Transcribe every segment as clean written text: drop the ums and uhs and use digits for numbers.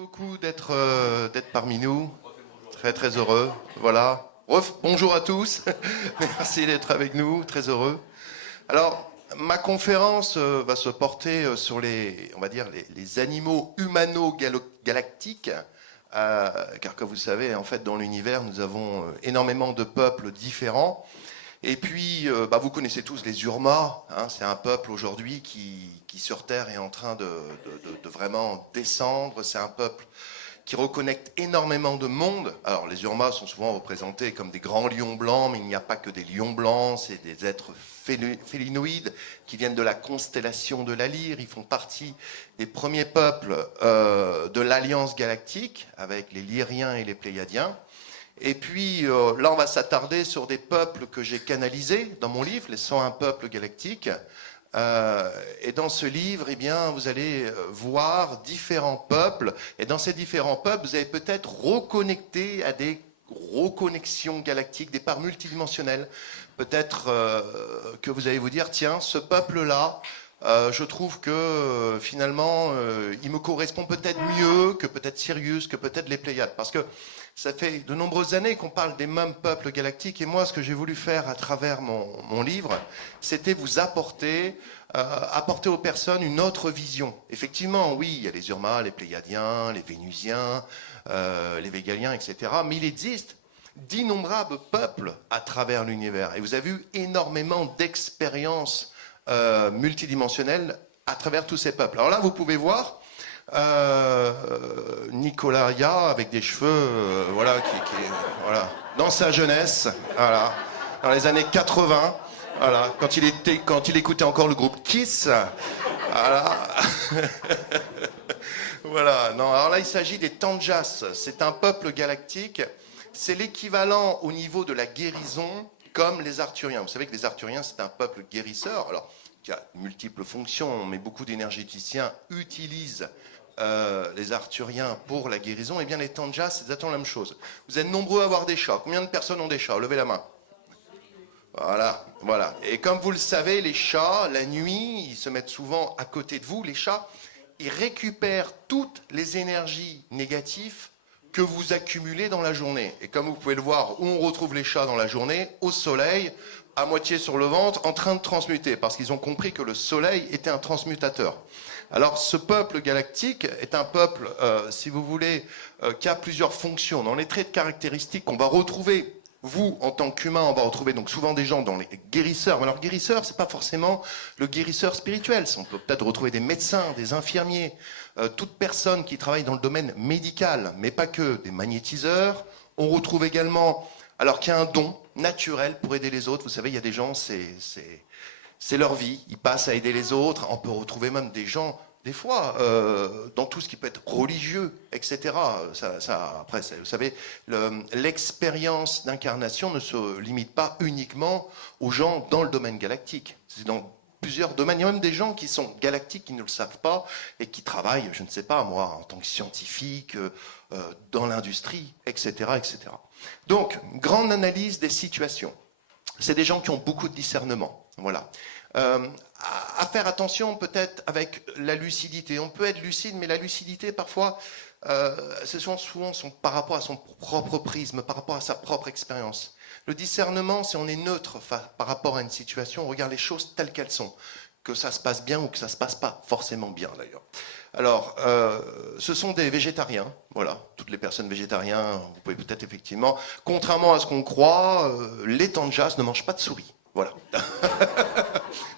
beaucoup d'être parmi nous. Très très heureux. Voilà. Bonjour à tous. Merci d'être avec nous. Très heureux. Alors, ma conférence va se porter sur on va dire, les animaux humano-galactiques. Car comme vous le savez, en fait, dans l'univers, nous avons énormément de peuples différents. Et puis, vous connaissez tous les Urma. Hein, c'est un peuple aujourd'hui qui sur Terre est en train de vraiment descendre. C'est un peuple qui reconnecte énormément de monde. Alors, les Urma sont souvent représentés comme des grands lions blancs, mais il n'y a pas que des lions blancs, c'est des êtres félinoïdes qui viennent de la constellation de la Lyre. Ils font partie des premiers peuples de l'Alliance galactique, avec les Lyriens et les Pléiadiens. Et puis, là, on va s'attarder sur des peuples que j'ai canalisés dans mon livre, les 101 peuples galactiques. Et dans ce livre, eh bien, vous allez voir différents peuples. Et dans ces différents peuples, vous allez peut-être reconnecter à des reconnexions galactiques, des parts multidimensionnelles. Peut-être que vous allez vous dire, tiens, ce peuple-là, je trouve que finalement, il me correspond peut-être mieux que peut-être Sirius, que peut-être les Pléiades. Parce que ça fait de nombreuses années qu'on parle des mêmes peuples galactiques. Et moi, ce que j'ai voulu faire à travers mon livre, c'était vous apporter aux personnes une autre vision. Effectivement, oui, il y a les Urma, les Pléiadiens, les Vénusiens, les Végaliens, etc. Mais il existe d'innombrables peuples à travers l'univers. Et vous avez eu énormément d'expériences multidimensionnelles à travers tous ces peuples. Alors là, vous pouvez voir Nicolas Ria avec des cheveux, voilà, voilà, dans sa jeunesse, voilà, dans les années 80, voilà, quand il écoutait encore le groupe Kiss, voilà. Voilà. Non, alors là, il s'agit des Tanjas. C'est un peuple galactique. C'est l'équivalent au niveau de la guérison, comme les Arthuriens. Vous savez que les Arthuriens, c'est un peuple guérisseur. Alors, il y a multiples fonctions, mais beaucoup d'énergéticiens utilisent les Arthuriens pour la guérison. Eh bien, les Tanjas, c'est exactement la même chose. Vous êtes nombreux à avoir des chats. Combien de personnes ont des chats? Levez la main. Voilà, voilà. Et comme vous le savez, les chats, la nuit, ils se mettent souvent à côté de vous. Les chats, ils récupèrent toutes les énergies négatives que vous accumulez dans la journée. Et comme vous pouvez le voir, où on retrouve les chats dans la journée? Au soleil, à moitié sur le ventre, en train de transmuter, parce qu'ils ont compris que le soleil était un transmutateur. Alors, ce peuple galactique est un peuple, si vous voulez, qui a plusieurs fonctions. Dans les traits de caractéristiques qu'on va retrouver, vous, en tant qu'humain, on va retrouver donc souvent des gens dans les guérisseurs. Mais alors, guérisseur, c'est pas forcément le guérisseur spirituel. On peut peut-être retrouver des médecins, des infirmiers, toute personne qui travaille dans le domaine médical, mais pas que, des magnétiseurs. On retrouve également, alors qu'il y a un don naturel pour aider les autres. Vous savez, il y a des gens, c'est leur vie, ils passent à aider les autres. On peut retrouver même des gens, des fois, dans tout ce qui peut être religieux, etc. Après, vous savez, l'expérience d'incarnation ne se limite pas uniquement aux gens dans le domaine galactique. C'est dans plusieurs domaines. Il y a même des gens qui sont galactiques, qui ne le savent pas, et qui travaillent, je ne sais pas, moi, en tant que scientifique, dans l'industrie, etc., etc. Donc, grande analyse des situations. C'est des gens qui ont beaucoup de discernement. Voilà. À faire attention peut-être avec la lucidité. On peut être lucide, mais la lucidité parfois, c'est souvent par rapport à son propre prisme, par rapport à sa propre expérience. Le discernement, c'est on est neutre par rapport à une situation, on regarde les choses telles qu'elles sont, que ça se passe bien ou que ça se passe pas forcément bien d'ailleurs. Alors, ce sont des végétariens, voilà, toutes les personnes végétariennes, vous pouvez peut-être effectivement, contrairement à ce qu'on croit, les Tanjas ne mangent pas de souris. Voilà.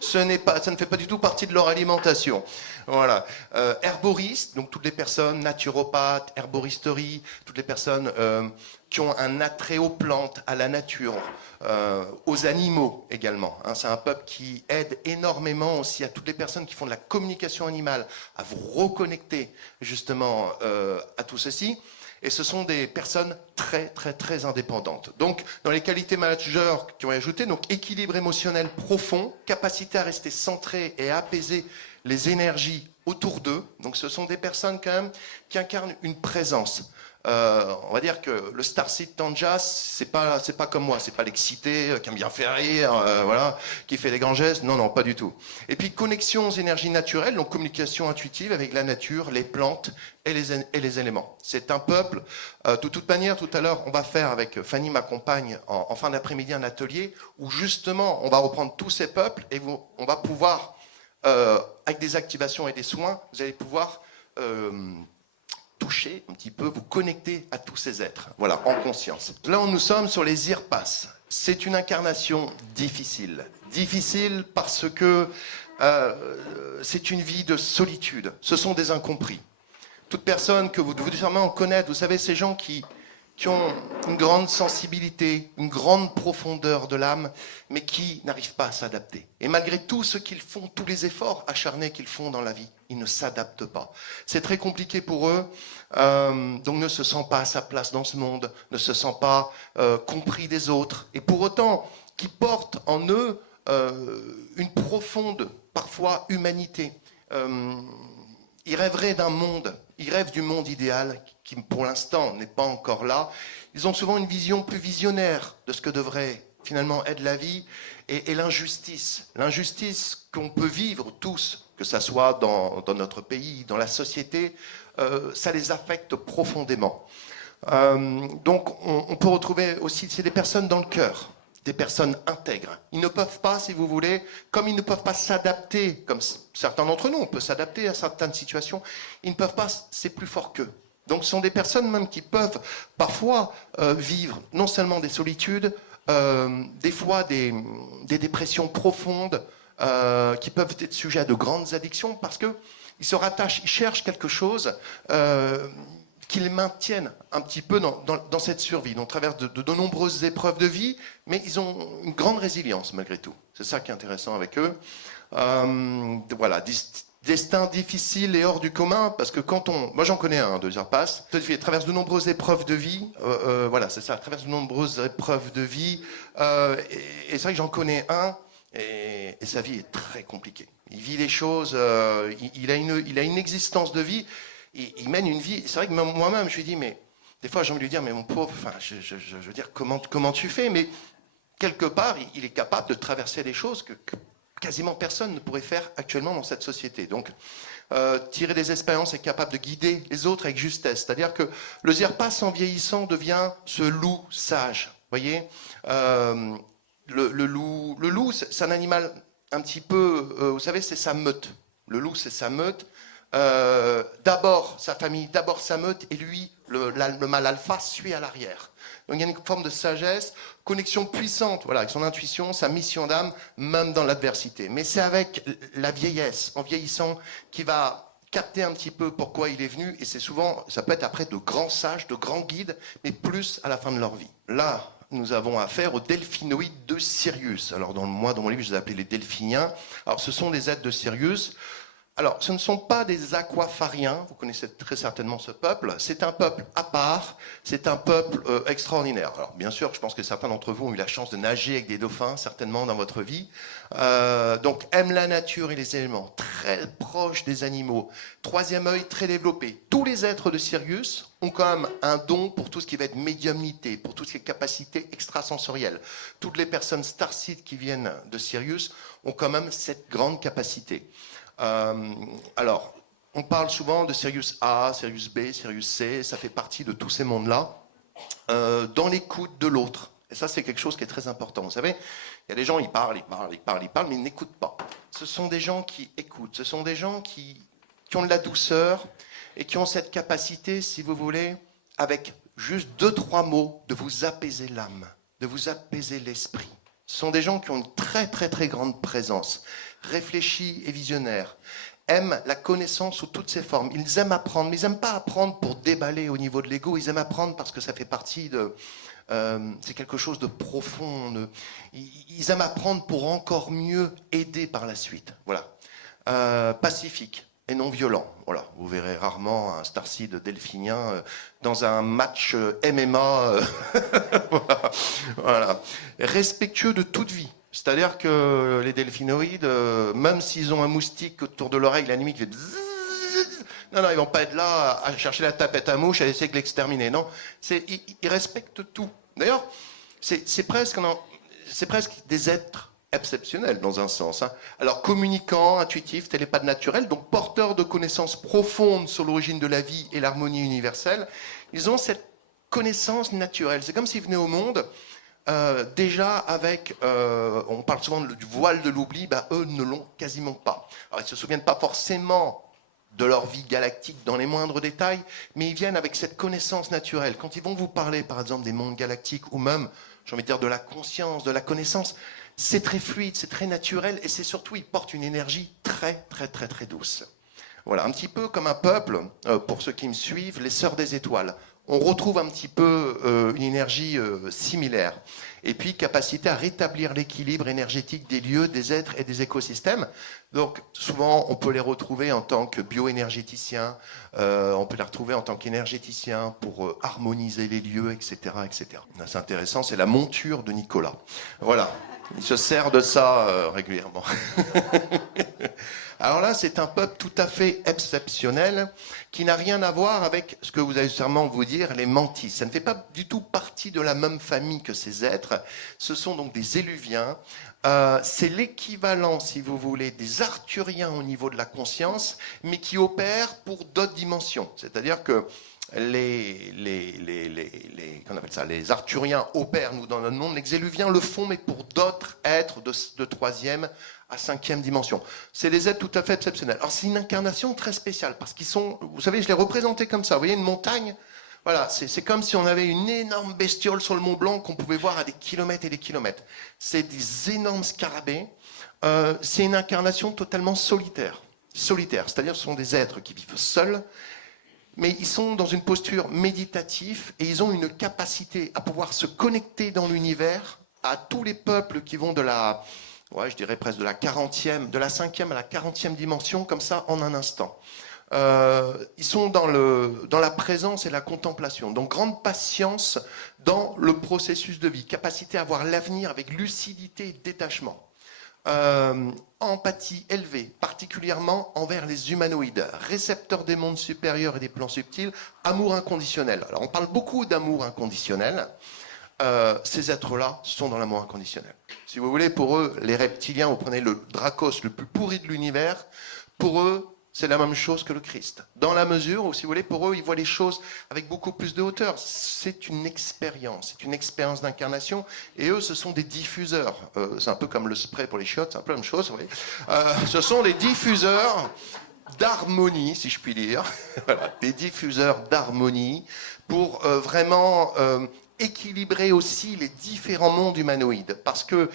Ça ne fait pas du tout partie de leur alimentation. Voilà. Herboristes, donc toutes les personnes naturopathes, herboristerie, toutes les personnes qui ont un attrait aux plantes, à la nature, aux animaux également. Hein, c'est un peuple qui aide énormément aussi à toutes les personnes qui font de la communication animale, à vous reconnecter justement à tout ceci. Et ce sont des personnes très, très, très indépendantes. Donc, dans les qualités majeures qui ont ajouté, donc équilibre émotionnel profond, capacité à rester centré et à apaiser les énergies autour d'eux. Donc, ce sont des personnes quand même qui incarnent une présence. On va dire que le starseed Tandjas, c'est pas comme moi, c'est pas l'excité qui aime bien faire rire, voilà, qui fait des grands gestes. Non, non, pas du tout. Et puis connexion aux énergies naturelles, donc communication intuitive avec la nature, les plantes et les éléments. C'est un peuple. De toute manière, tout à l'heure, on va faire avec Fanny, ma compagne, en fin d'après-midi, un atelier où justement, on va reprendre tous ces peuples et on va pouvoir, avec des activations et des soins, vous allez pouvoir toucher un petit peu, vous connecter à tous ces êtres, voilà, en conscience. Là, nous sommes sur les Irpas. C'est une incarnation difficile. Difficile parce que c'est une vie de solitude. Ce sont des incompris. Toute personne que vous devez sûrement connaître, vous savez, ces gens qui ont une grande sensibilité, une grande profondeur de l'âme, mais qui n'arrivent pas à s'adapter. Et malgré tout ce qu'ils font, tous les efforts acharnés qu'ils font dans la vie, ils ne s'adaptent pas. C'est très compliqué pour eux, donc ne se sent pas à sa place dans ce monde, ne se sent pas compris des autres, et pour autant, qui portent en eux une profonde, parfois, humanité. Ils rêveraient d'un monde, ils rêvent du monde idéal qui, pour l'instant, n'est pas encore là. Ils ont souvent une vision plus visionnaire de ce que devrait finalement être la vie et l'injustice. L'injustice qu'on peut vivre tous, que ça soit dans notre pays, dans la société, ça les affecte profondément. Donc on peut retrouver aussi, c'est des personnes dans le cœur, des personnes intègres. Ils ne peuvent pas, si vous voulez, comme ils ne peuvent pas s'adapter, comme certains d'entre nous, on peut s'adapter à certaines situations, ils ne peuvent pas, c'est plus fort qu'eux. Donc ce sont des personnes même qui peuvent parfois vivre non seulement des solitudes, des fois des dépressions profondes, qui peuvent être sujets à de grandes addictions, parce qu'ils se rattachent, ils cherchent quelque chose qui les maintiennent un petit peu dans cette survie. Donc, on traverse de nombreuses épreuves de vie, mais ils ont une grande résilience malgré tout. C'est ça qui est intéressant avec eux. Voilà, destin difficile et hors du commun, parce que moi j'en connais un, de Irpas, il traverse de nombreuses épreuves de vie, voilà, c'est ça, traverse de nombreuses épreuves de vie, et c'est vrai que j'en connais un, et sa vie est très compliquée. Il vit les choses, il a une existence de vie, il mène une vie. C'est vrai que moi-même, je lui dis, mais des fois, j'ai envie de lui dire, mais mon pauvre, enfin, je veux dire, comment tu fais? Mais quelque part, il est capable de traverser des choses que quasiment personne ne pourrait faire actuellement dans cette société. Donc, tirer des expériences et capable de guider les autres avec justesse. C'est-à-dire que le Zirpas, en vieillissant, devient ce loup sage. Vous voyez, le loup, c'est un animal un petit peu, vous savez, c'est sa meute. Le loup, c'est sa meute. D'abord sa famille, d'abord sa meute, et lui, le mâle alpha, suit à l'arrière. Donc il y a une forme de sagesse, connexion puissante, voilà, avec son intuition, sa mission d'âme, même dans l'adversité. Mais c'est avec la vieillesse, en vieillissant, qu'il va capter un petit peu pourquoi il est venu, et c'est souvent, ça peut être après de grands sages, de grands guides, mais plus à la fin de leur vie. Là, nous avons affaire aux delphinoïdes de Sirius. Alors dans mon livre, je les ai appelés les delphiniens. Alors ce sont des êtres de Sirius. Alors, ce ne sont pas des aquafariens, vous connaissez très certainement ce peuple, c'est un peuple à part, c'est un peuple extraordinaire. Alors, bien sûr, je pense que certains d'entre vous ont eu la chance de nager avec des dauphins, certainement, dans votre vie. Donc, aiment la nature et les éléments, très proches des animaux. Troisième œil, très développé. Tous les êtres de Sirius ont quand même un don pour tout ce qui va être médiumnité, pour tout ce qui est capacité extrasensorielle. Toutes les personnes starseed qui viennent de Sirius ont quand même cette grande capacité. Alors, on parle souvent de Sirius A, Sirius B, Sirius C, ça fait partie de tous ces mondes-là, dans l'écoute de l'autre. Et ça, c'est quelque chose qui est très important. Vous savez, il y a des gens, ils parlent, mais ils n'écoutent pas. Ce sont des gens qui écoutent, ce sont des gens qui ont de la douceur et qui ont cette capacité, si vous voulez, avec juste 2-3 mots, de vous apaiser l'âme, de vous apaiser l'esprit. Ce sont des gens qui ont une très, très, très grande présence, réfléchis et visionnaires, aiment la connaissance sous toutes ses formes. Ils aiment apprendre, mais ils n'aiment pas apprendre pour déballer au niveau de l'ego, ils aiment apprendre parce que ça fait partie de... c'est quelque chose de profond. Ils aiment apprendre pour encore mieux aider par la suite. Voilà. Pacifique et non violent. Voilà. Vous verrez rarement un starseed delphinien dans un match MMA. Voilà. Voilà. Respectueux de toute vie. C'est-à-dire que les delphinoïdes, même s'ils ont un moustique autour de l'oreille, la nuit qui fait bzzz, Non, non, ils vont pas être là à chercher la tapette à mouche, à essayer de l'exterminer. Non, ils respectent tout. D'ailleurs, c'est presque, c'est presque des êtres exceptionnels dans un sens. Hein. Alors, communicants, intuitifs, télépathes naturels, donc porteurs de connaissances profondes sur l'origine de la vie et l'harmonie universelle, ils ont cette connaissance naturelle. C'est comme s'ils venaient au monde déjà avec, on parle souvent du voile de l'oubli, ben, eux ne l'ont quasiment pas. Alors, ils ne se souviennent pas forcément de leur vie galactique dans les moindres détails, mais ils viennent avec cette connaissance naturelle. Quand ils vont vous parler, par exemple, des mondes galactiques ou même, j'ai envie de dire, de la conscience, de la connaissance, c'est très fluide, c'est très naturel et c'est surtout, ils portent une énergie très, très, très, très douce. Voilà, un petit peu comme un peuple, pour ceux qui me suivent, les Sœurs des Étoiles. On retrouve un petit peu une énergie similaire. Et puis, capacité à rétablir l'équilibre énergétique des lieux, des êtres et des écosystèmes. Donc, souvent, on peut les retrouver en tant que bioénergéticiens, on peut les retrouver en tant qu'énergéticiens pour harmoniser les lieux, etc., etc. C'est intéressant, c'est la monture de Nicolas. Voilà, il se sert de ça régulièrement. Alors là, c'est un peuple tout à fait exceptionnel qui n'a rien à voir avec ce que vous allez sûrement vous dire, les mantis. Ça ne fait pas du tout partie de la même famille que ces êtres. Ce sont donc des éluviens. C'est l'équivalent, si vous voulez, des arthuriens au niveau de la conscience, mais qui opèrent pour d'autres dimensions. C'est-à-dire que qu'on appelle ça, les arthuriens opèrent, nous, dans notre monde. Les éluviens le font, mais pour d'autres êtres de troisième à cinquième dimension. C'est des êtres tout à fait exceptionnels. Alors, c'est une incarnation très spéciale, parce qu'ils sont, vous savez, je l'ai représenté comme ça. Vous voyez, une montagne, voilà, c'est comme si on avait une énorme bestiole sur le Mont Blanc qu'on pouvait voir à des kilomètres et des kilomètres. C'est des énormes scarabées. C'est une incarnation totalement solitaire. Solitaire, c'est-à-dire ce sont des êtres qui vivent seuls, mais ils sont dans une posture méditative et ils ont une capacité à pouvoir se connecter dans l'univers à tous les peuples qui vont de la, ouais, je dirais presque de la 40e, de la 5e à la 40e dimension, comme ça, en un instant. Ils sont dans la présence et la contemplation. Donc, grande patience dans le processus de vie, capacité à voir l'avenir avec lucidité et détachement. Empathie élevée, particulièrement envers les humanoïdes, récepteurs des mondes supérieurs et des plans subtils, amour inconditionnel. Alors, on parle beaucoup d'amour inconditionnel. Ces êtres-là sont dans l'amour inconditionnel. Si vous voulez, pour eux, les reptiliens, vous prenez le Dracos le plus pourri de l'univers, pour eux, c'est la même chose que le Christ. Dans la mesure où, si vous voulez, pour eux, ils voient les choses avec beaucoup plus de hauteur. C'est une expérience d'incarnation, et eux, ce sont des diffuseurs. C'est un peu comme le spray pour les chiottes, c'est un peu la même chose, vous voyez. Ce sont des diffuseurs d'harmonie, si je puis dire. Voilà, des diffuseurs d'harmonie pour vraiment équilibrer aussi les différents mondes humanoïdes. Parce qu'il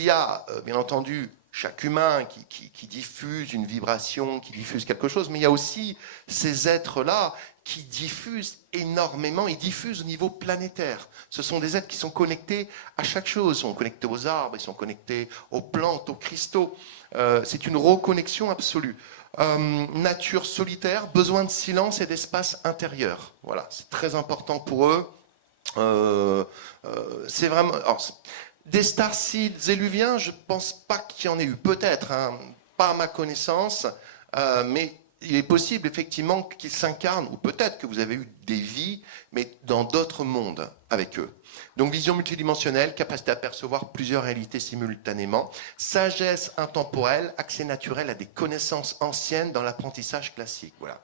y a, bien entendu, chaque humain qui diffuse une vibration, qui diffuse quelque chose, mais il y a aussi ces êtres-là qui diffusent énormément, ils diffusent au niveau planétaire. Ce sont des êtres qui sont connectés à chaque chose. Ils sont connectés aux arbres, ils sont connectés aux plantes, aux cristaux. C'est une reconnexion absolue. Nature solitaire, besoin de silence et d'espace intérieur. Voilà, c'est très important pour eux. C'est vraiment... Alors, des starseeds éluviens, je ne pense pas qu'il y en ait eu. Peut-être, hein, pas à ma connaissance, mais il est possible effectivement qu'ils s'incarnent, ou peut-être que vous avez eu des vies, mais dans d'autres mondes avec eux. Donc vision multidimensionnelle, capacité à percevoir plusieurs réalités simultanément, sagesse intemporelle, accès naturel à des connaissances anciennes dans l'apprentissage classique. Voilà.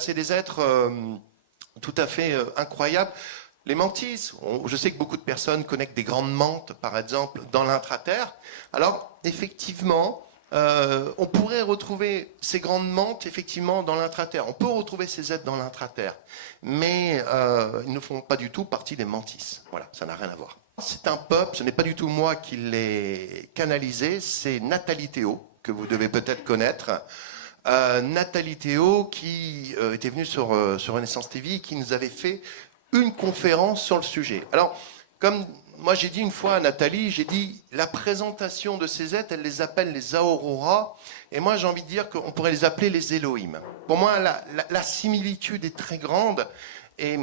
C'est des êtres tout à fait incroyables. Les mantis, je sais que beaucoup de personnes connectent des grandes mantes, par exemple, dans l'intraterre. Alors, effectivement, on pourrait retrouver ces grandes mantes, effectivement, dans l'intraterre. On peut retrouver ces êtres dans l'intraterre, mais ils ne font pas du tout partie des mantis. Voilà, ça n'a rien à voir. C'est un peuple, ce n'est pas du tout moi qui l'ai canalisé, c'est Nathalie Théo, que vous devez peut-être connaître. Nathalie Théo, qui était venue sur Renaissance TV, qui nous avait fait une conférence sur le sujet. Alors, comme moi j'ai dit une fois à Nathalie, j'ai dit la présentation de ces êtres, elle les appelle les Aurora, et moi j'ai envie de dire qu'on pourrait les appeler les Elohim. Pour moi, la similitude est très grande, et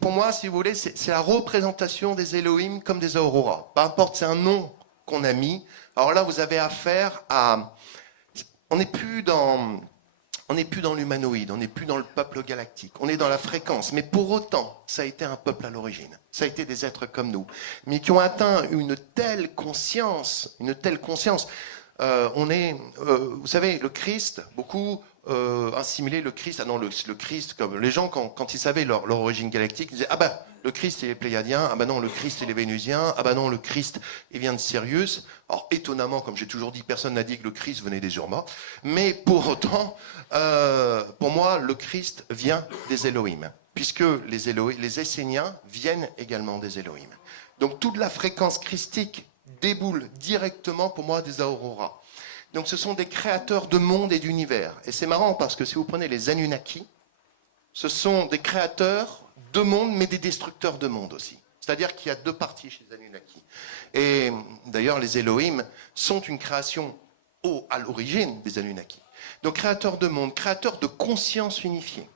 pour moi, si vous voulez, c'est la représentation des Elohim comme des Aurora. Peu importe, c'est un nom qu'on a mis. Alors là, vous avez affaire à... On n'est plus dans On n'est plus dans l'humanoïde, on n'est plus dans le peuple galactique, on est dans la fréquence. Mais pour autant, ça a été un peuple à l'origine. Ça a été des êtres comme nous, mais qui ont atteint une telle conscience, vous savez, le Christ, beaucoup assimilaient le Christ, le Christ, comme les gens, quand ils savaient leur origine galactique, ils disaient, ah bah, le Christ, il est pléiadien, ah bah non, le Christ, il est vénusien, ah bah non, le Christ, il vient de Sirius. Alors, étonnamment, comme j'ai toujours dit, personne n'a dit que le Christ venait des Urmas, mais pour autant, pour moi, le Christ vient des Elohim, puisque les Esséniens viennent également des Elohim. Donc, toute la fréquence christique déboule directement, pour moi, des Aurora. Donc, ce sont des créateurs de monde et d'univers. Et c'est marrant, parce que si vous prenez les Anunnaki, ce sont des créateurs de monde, mais des destructeurs de monde aussi. C'est-à-dire qu'il y a deux parties chez les Anunnaki. Et d'ailleurs, les Elohim sont une création à l'origine des Anunnaki. Donc, créateurs de monde, créateurs de conscience unifiée.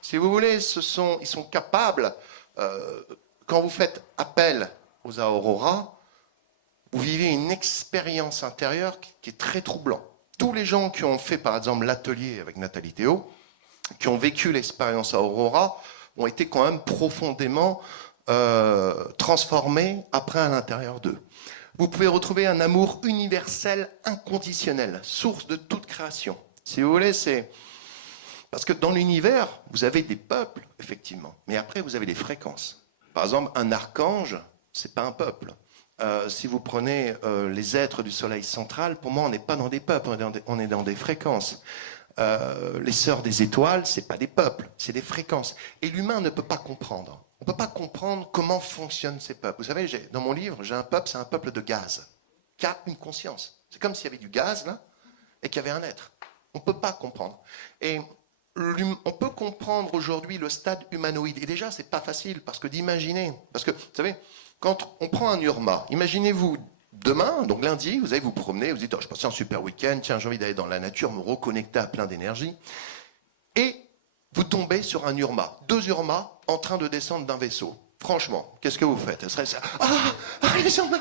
Si vous voulez, ils sont capables, quand vous faites appel aux Aurora, vous vivez une expérience intérieure qui est très troublante. Tous les gens qui ont fait, par exemple, l'atelier avec Nathalie Théo, qui ont vécu l'expérience à Aurora, ont été quand même profondément transformés après à l'intérieur d'eux. Vous pouvez retrouver un amour universel, inconditionnel, source de toute création. Si vous voulez, c'est... Parce que dans l'univers, vous avez des peuples, effectivement, mais après, vous avez des fréquences. Par exemple, un archange, c'est pas un peuple. Si vous prenez les êtres du soleil central, pour moi, on n'est pas dans des peuples, on est dans des fréquences. Les sœurs des étoiles, c'est pas des peuples, c'est des fréquences. Et l'humain ne peut pas comprendre. On ne peut pas comprendre comment fonctionnent ces peuples. Vous savez, dans mon livre, j'ai un peuple, c'est un peuple de gaz, qui a une conscience. C'est comme s'il y avait du gaz, là, et qu'il y avait un être. On ne peut pas comprendre. Et on peut comprendre aujourd'hui le stade humanoïde. Et déjà, c'est pas facile, parce que d'imaginer... Parce que, vous savez, quand on prend un Urma, imaginez-vous demain, donc lundi, vous allez vous promener, vous dites, oh, je passe un super week-end, tiens, j'ai envie d'aller dans la nature, me reconnecter à plein d'énergie. Et vous tombez sur un Urma, 2 Urmas en train de descendre d'un vaisseau. Franchement, qu'est-ce que vous faites? Elle serait ça, les Urmas,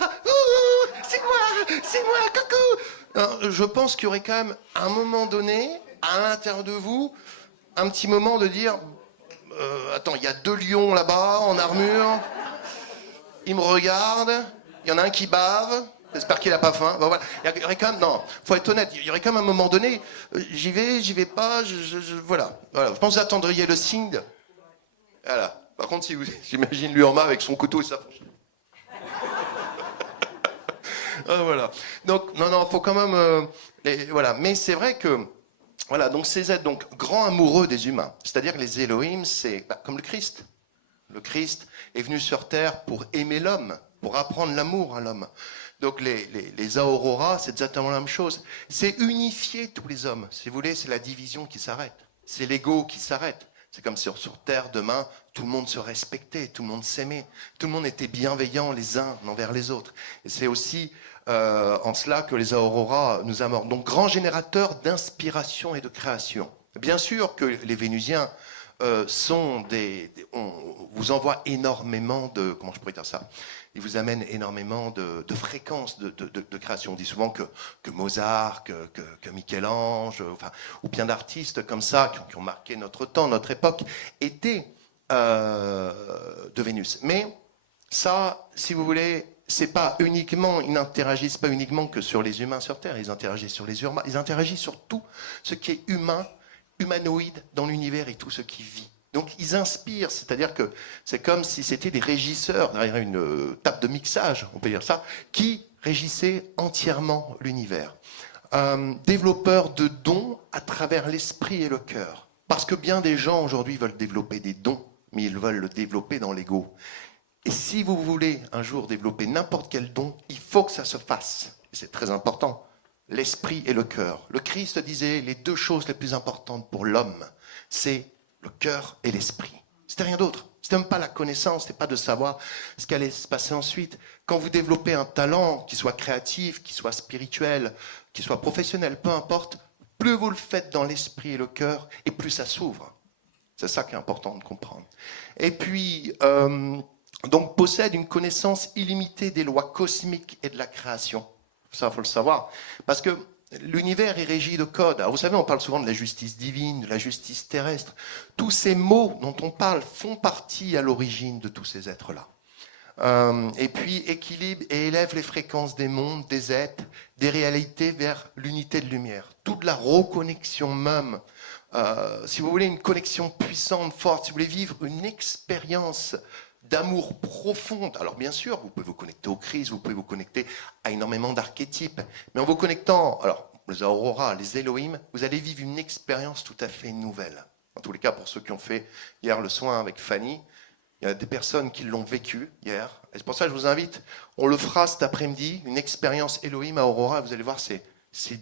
c'est moi, coucou. Alors, je pense qu'il y aurait quand même, à un moment donné, à l'intérieur de vous, un petit moment de dire, attends, il y a 2 lions là-bas, en armure, ils me regardent, il y en a un qui bave, j'espère qu'il n'a pas faim. Bon, voilà. Il y aurait quand même, non, faut être honnête, il y aurait quand même un moment donné, j'y vais pas, voilà. Je pense que vous attendriez le signe. Voilà. Par contre, si vous, j'imagine l'Urma avec son couteau et sa fourchette. Voilà. Donc, non, faut quand même, voilà. Mais c'est vrai que, voilà, donc ces êtres, donc, grands amoureux des humains. C'est-à-dire que les Elohim, c'est comme le Christ. Le Christ est venu sur terre pour aimer l'homme, pour apprendre l'amour à l'homme. Donc les Aurora, c'est exactement la même chose. C'est unifier tous les hommes. Si vous voulez, c'est la division qui s'arrête. C'est l'ego qui s'arrête. C'est comme si sur terre, demain, tout le monde se respectait, tout le monde s'aimait, tout le monde était bienveillant les uns envers les autres. Et c'est aussi en cela que les Aurora nous amorcent. Donc, grand générateur d'inspiration et de création. Bien sûr que les Vénusiens vous envoient énormément de... Comment je pourrais dire ça? Ils vous amènent énormément de fréquences de création. On dit souvent que Mozart, que Michel-Ange, enfin, ou bien d'artistes comme ça, qui ont marqué notre temps, notre époque, étaient de Vénus. Mais ça, si vous voulez, c'est pas uniquement, ils n'interagissent pas uniquement que sur les humains sur Terre, ils interagissent sur les Urmas, ils interagissent sur tout ce qui est humain, humanoïde dans l'univers et tout ce qui vit. Donc ils inspirent, c'est-à-dire que c'est comme si c'était des régisseurs derrière une table de mixage, on peut dire ça, qui régissaient entièrement l'univers. Développeurs de dons à travers l'esprit et le cœur. Parce que bien des gens aujourd'hui veulent développer des dons, mais ils veulent le développer dans l'ego. Et si vous voulez un jour développer n'importe quel don, il faut que ça se fasse. Et c'est très important. L'esprit et le cœur. Le Christ disait les 2 choses les plus importantes pour l'homme, c'est le cœur et l'esprit. C'était rien d'autre. C'était même pas la connaissance, c'était pas de savoir ce qui allait se passer ensuite. Quand vous développez un talent, qui soit créatif, qui soit spirituel, qui soit professionnel, peu importe, plus vous le faites dans l'esprit et le cœur, et plus ça s'ouvre. C'est ça qui est important de comprendre. Et puis, donc, possède une connaissance illimitée des lois cosmiques et de la création. Ça, il faut le savoir. Parce que L'univers est régi de codes. Alors vous savez, on parle souvent de la justice divine, de la justice terrestre. Tous ces mots dont on parle font partie à l'origine de tous ces êtres-là. Et puis équilibre et élève les fréquences des mondes, des êtres, des réalités vers l'unité de lumière. Toute la reconnexion même, si vous voulez une connexion puissante, forte, si vous voulez vivre une expérience d'amour profonde. Alors bien sûr, vous pouvez vous connecter aux crises, vous pouvez vous connecter à énormément d'archétypes, mais en vous connectant, alors les auroras, les Elohim, vous allez vivre une expérience tout à fait nouvelle. En tous les cas, pour ceux qui ont fait hier le soin avec Fanny, il y a des personnes qui l'ont vécu hier. Et c'est pour ça que je vous invite, on le fera cet après-midi, une expérience Elohim à Aurora, vous allez voir, c'est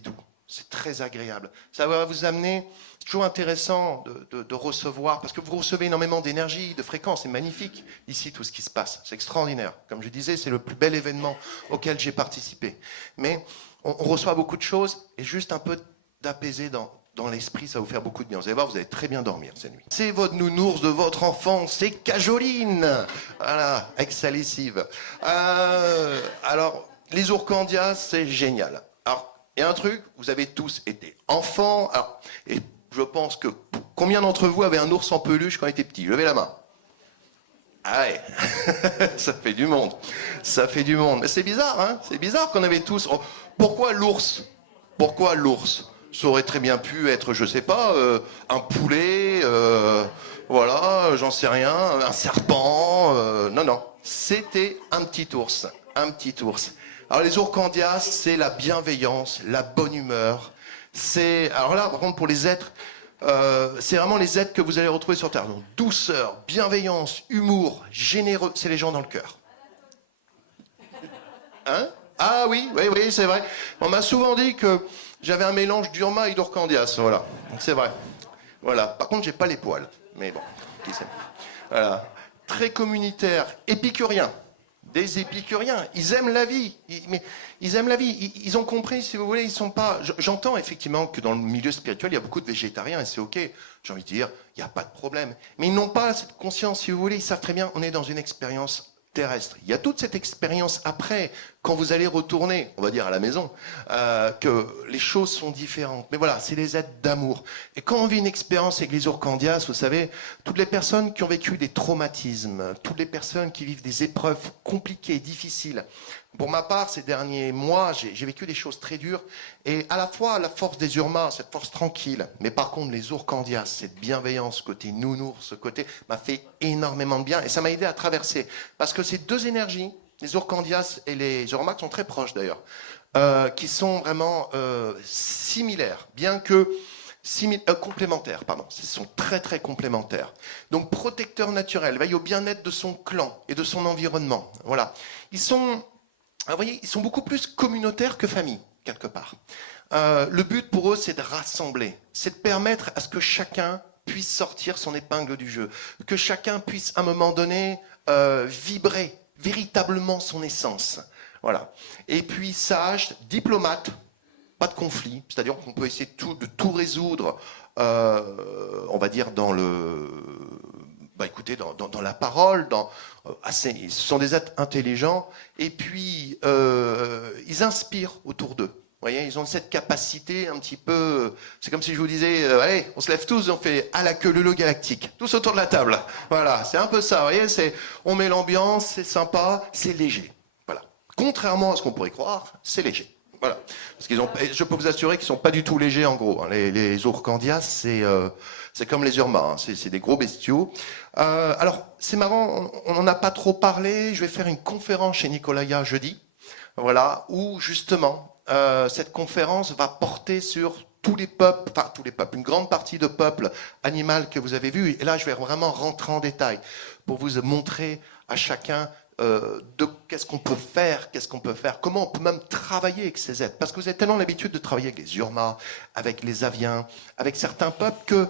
doux, c'est très agréable. Ça va vous amener, c'est toujours intéressant de recevoir, parce que vous recevez énormément d'énergie, de fréquence, c'est magnifique ici tout ce qui se passe, c'est extraordinaire. Comme je disais, c'est le plus bel événement auquel j'ai participé. Mais on reçoit beaucoup de choses, et juste un peu d'apaiser dans l'esprit, ça va vous faire beaucoup de bien. Vous allez voir, vous allez très bien dormir cette nuit. C'est votre nounours de votre enfant, c'est Cajoline. Voilà, avec sa lessive. Alors, les Urcandias, c'est génial. Alors, il y a un truc, vous avez tous été enfants. Alors, et je pense que combien d'entre vous avaient un ours en peluche quand ils étaient petits? Levez la main. Ah ouais, ça fait du monde. Ça fait du monde. Mais c'est bizarre, hein? C'est bizarre qu'on avait tous... Pourquoi l'ours? Pourquoi l'ours? Ça aurait très bien pu être, je sais pas, un poulet, voilà, j'en sais rien, un serpent. Non, c'était un petit ours, un petit ours. Alors les Urcandias, c'est la bienveillance, la bonne humeur. Alors là, par contre, pour les êtres, c'est vraiment les êtres que vous allez retrouver sur Terre. Donc douceur, bienveillance, humour, généreux, c'est les gens dans le cœur. Hein? Ah oui, c'est vrai. On m'a souvent dit que j'avais un mélange d'Urma et d'Urcandias, voilà. C'est vrai. Voilà. Par contre, j'ai pas les poils. Mais bon, qui sait. Voilà. Très communautaire, épicurien. Des épicuriens. Ils aiment la vie. Ils aiment la vie. Ils ont compris, si vous voulez, ils sont pas... J'entends effectivement que dans le milieu spirituel, il y a beaucoup de végétariens et c'est OK. J'ai envie de dire, il n'y a pas de problème. Mais ils n'ont pas cette conscience, si vous voulez. Ils savent très bien, on est dans une expérience terrestre. Il y a toute cette expérience après, quand vous allez retourner, on va dire à la maison, que les choses sont différentes. Mais voilà, c'est les êtres d'amour. Et quand on vit une expérience avec les Urcandias, vous savez, toutes les personnes qui ont vécu des traumatismes, toutes les personnes qui vivent des épreuves compliquées, difficiles. Pour ma part, ces derniers mois, j'ai vécu des choses très dures. Et à la fois, la force des Urmas, cette force tranquille, mais par contre, les Urcandias, cette bienveillance, ce côté nounours, ce côté, m'a fait énormément de bien. Et ça m'a aidé à traverser. Parce que ces deux énergies, les Urcandias et les Urmas, sont très proches d'ailleurs, qui sont vraiment similaires, bien que complémentaires, pardon. Ils sont très très complémentaires. Donc protecteur naturel, veille au bien-être de son clan et de son environnement. Voilà. Vous voyez, ils sont beaucoup plus communautaires que famille, quelque part. Le but pour eux, c'est de rassembler, c'est de permettre à ce que chacun puisse sortir son épingle du jeu, que chacun puisse à un moment donné vibrer véritablement son essence. Voilà. Et puis sage, diplomate, pas de conflit, c'est-à-dire qu'on peut essayer de tout résoudre, on va dire dans la parole, ce sont des êtres intelligents, et puis ils inspirent autour d'eux. Vous voyez, ils ont cette capacité un petit peu... C'est comme si je vous disais, allez, on se lève tous, on fait à la queue leu galactique, tous autour de la table. Voilà, c'est un peu ça, vous voyez, on met l'ambiance, c'est sympa, c'est léger. Voilà. Contrairement à ce qu'on pourrait croire, c'est léger. Voilà. Parce je peux vous assurer qu'ils ne sont pas du tout légers, en gros. Les Urcandias, c'est comme les Urmas, hein. C'est des gros bestiaux. Alors, c'est marrant, on n'en a pas trop parlé. Je vais faire une conférence chez Nicolaya jeudi, voilà, où justement, cette conférence va porter sur tous les peuples, une grande partie de peuples animaux que vous avez vus. Et là, je vais vraiment rentrer en détail pour vous montrer à chacun qu'est-ce qu'on peut faire, comment on peut même travailler avec ces êtres. Parce que vous avez tellement l'habitude de travailler avec les Urmas, avec les Aviens, avec certains peuples que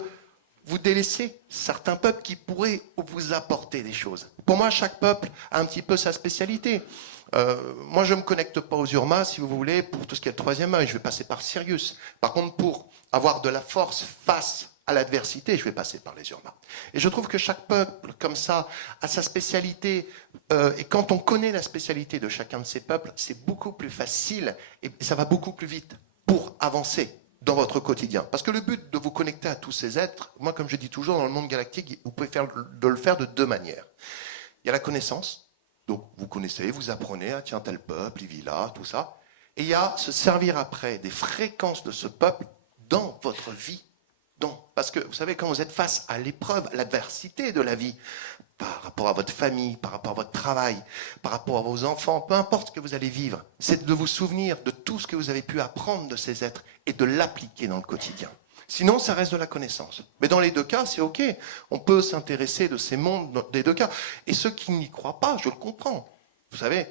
vous délaissez certains peuples qui pourraient vous apporter des choses. Pour moi, chaque peuple a un petit peu sa spécialité. Moi, je ne me connecte pas aux Urmas, si vous voulez, pour tout ce qui est le troisième œil. Je vais passer par Sirius. Par contre, pour avoir de la force face à l'adversité, je vais passer par les Urmas. Et je trouve que chaque peuple, comme ça, a sa spécialité. Et quand on connaît la spécialité de chacun de ces peuples, c'est beaucoup plus facile et ça va beaucoup plus vite pour avancer dans votre quotidien. Parce que le but de vous connecter à tous ces êtres, moi, comme je dis toujours, dans le monde galactique, vous pouvez le faire de deux manières. Il y a la connaissance, donc vous connaissez, vous apprenez, ah, tiens, tel peuple, il vit là, tout ça. Et il y a se servir après des fréquences de ce peuple dans votre vie. Parce que, vous savez, quand vous êtes face à l'épreuve, à l'adversité de la vie, par rapport à votre famille, par rapport à votre travail, par rapport à vos enfants, peu importe ce que vous allez vivre, c'est de vous souvenir de tout ce que vous avez pu apprendre de ces êtres et de l'appliquer dans le quotidien. Sinon, ça reste de la connaissance. Mais dans les deux cas, c'est OK. On peut s'intéresser de ces mondes des deux cas. Et ceux qui n'y croient pas, je le comprends. Vous savez,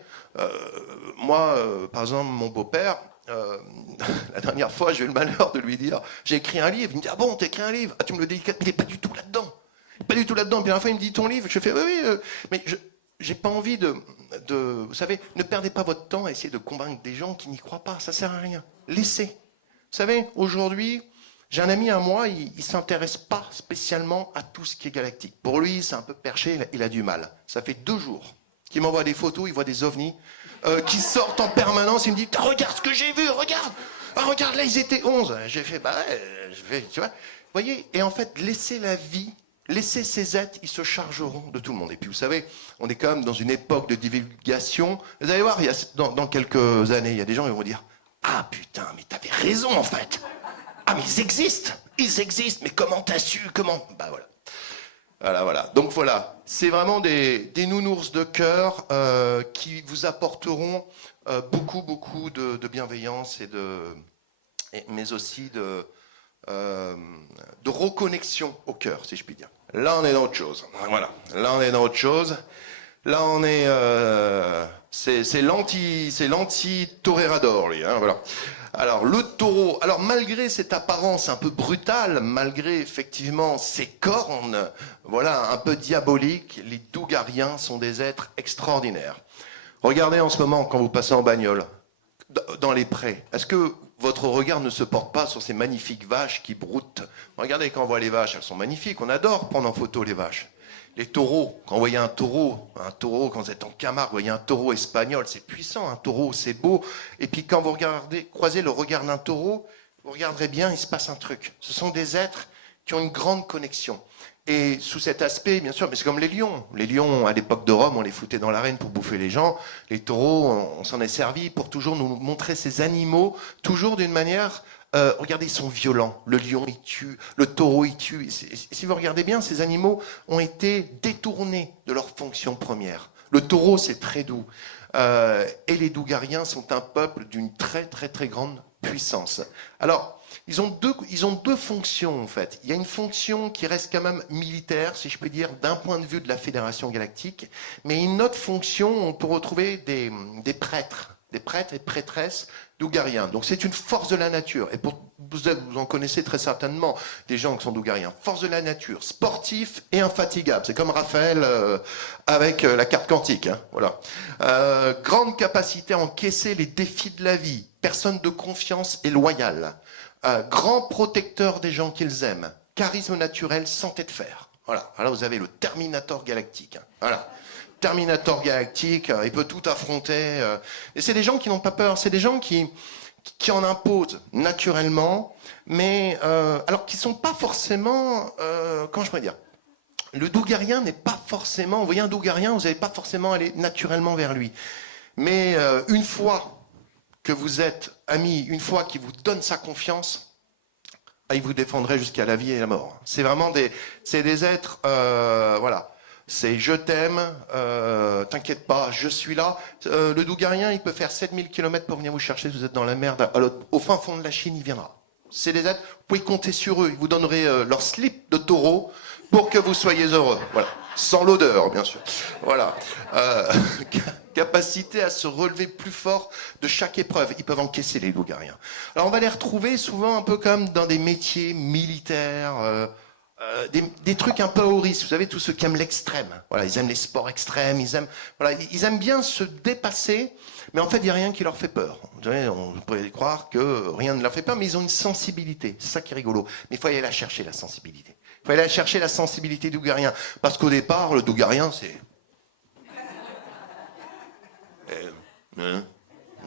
moi, par exemple, mon beau-père, la dernière fois, j'ai eu le malheur de lui dire, j'ai écrit un livre. Il me dit, ah bon, t'as écrit un livre? Ah, tu me le dédicaces? Il n'est pas du tout là-dedans. Pas du tout là-dedans. Puis à la fin, il me dit, ton livre? Je fais, oui, mais j'ai pas envie de... Vous savez, ne perdez pas votre temps à essayer de convaincre des gens qui n'y croient pas. Ça sert à rien. Laissez. Vous savez, aujourd'hui, j'ai un ami à moi, il ne s'intéresse pas spécialement à tout ce qui est galactique. Pour lui, c'est un peu perché, il a du mal. Ça fait 2 jours qu'il m'envoie des photos, il voit des ovnis qui sortent en permanence. Il me dit, regarde ce que j'ai vu, regarde. Ah, regarde, là, ils étaient 11. J'ai fait, bah ouais, tu vois. Vous voyez, et en fait, laissez la vie, laissez ces êtres, ils se chargeront de tout le monde. Et puis, vous savez, on est quand même dans une époque de divulgation. Vous allez voir, dans quelques années, il y a des gens qui vont dire, ah putain, mais t'avais raison, en fait. Ah, mais ils existent, mais comment t'as su, comment... Bah voilà. Voilà. Donc voilà, c'est vraiment des nounours de cœur qui vous apporteront beaucoup de bienveillance mais aussi de reconnexion au cœur, si je puis dire. Là, on est dans autre chose. Voilà. Là, on est dans autre chose. Là, on est... c'est l'anti-torérador, lui. Hein, voilà. Alors, le taureau, alors malgré cette apparence un peu brutale, malgré effectivement ces cornes, voilà, un peu diaboliques, les Dougariens sont des êtres extraordinaires. Regardez en ce moment, quand vous passez en bagnole, dans les prés, est-ce que votre regard ne se porte pas sur ces magnifiques vaches qui broutent? Regardez quand on voit les vaches, elles sont magnifiques, on adore prendre en photo les vaches. Les taureaux, quand vous voyez un taureau, quand vous êtes en Camargue, vous voyez un taureau espagnol, c'est puissant, un taureau, c'est beau. Et puis quand vous croisez le regard d'un taureau, vous regarderez bien, il se passe un truc. Ce sont des êtres qui ont une grande connexion. Et sous cet aspect, bien sûr, mais c'est comme les lions. Les lions, à l'époque de Rome, on les foutait dans l'arène pour bouffer les gens. Les taureaux, on s'en est servi pour toujours nous montrer ces animaux, toujours d'une manière... regardez, ils sont violents. Le lion, il tue. Le taureau, il tue. Si vous regardez bien, ces animaux ont été détournés de leur fonction première. Le taureau, c'est très doux. Et les Dougariens sont un peuple d'une très grande puissance. Alors, ils ont deux fonctions, en fait. Il y a une fonction qui reste quand même militaire, si je peux dire, d'un point de vue de la Fédération Galactique. Mais une autre fonction, on peut retrouver des prêtres et prêtresses Dougariens. Donc c'est une force de la nature. Et vous en connaissez très certainement des gens qui sont Dougariens. Force de la nature, sportif et infatigable. C'est comme Raphaël avec la carte quantique. Hein, voilà. Grande capacité à encaisser les défis de la vie. Personne de confiance et loyale. Grand protecteur des gens qu'ils aiment. Charisme naturel, santé de fer. Voilà. Là vous avez le Terminator galactique. Hein. Voilà. Terminator galactique, il peut tout affronter. Et c'est des gens qui n'ont pas peur, c'est des gens qui en imposent naturellement, mais alors qui ne sont pas forcément, comment je pourrais dire, le Dougarien n'est pas forcément, vous voyez un Dougarien, vous n'allez pas forcément aller naturellement vers lui. Mais une fois que vous êtes amis, une fois qu'il vous donne sa confiance, il vous défendrait jusqu'à la vie et la mort. C'est vraiment des êtres, voilà. C'est je t'aime, t'inquiète pas, je suis là. Le Dougarien, il peut faire 7000 km pour venir vous chercher si vous êtes dans la merde. Au fin fond de la Chine, il viendra. C'est des êtres, vous pouvez compter sur eux. Ils vous donneraient leur slip de taureau pour que vous soyez heureux. Voilà. Sans l'odeur, bien sûr. Voilà. Capacité à se relever plus fort de chaque épreuve. Ils peuvent encaisser les Dougariens. Alors on va les retrouver souvent un peu comme dans des métiers militaires... des trucs un peu au risque, vous savez, tous ceux qui aiment l'extrême. Voilà, ils aiment les sports extrêmes, ils aiment bien se dépasser, mais en fait, il n'y a rien qui leur fait peur. Vous savez, on pourrait croire que rien ne leur fait peur, mais ils ont une sensibilité. C'est ça qui est rigolo. Mais il faut aller la chercher, la sensibilité. Il faut aller la chercher, la sensibilité dougarien. Parce qu'au départ, le dougarien, c'est...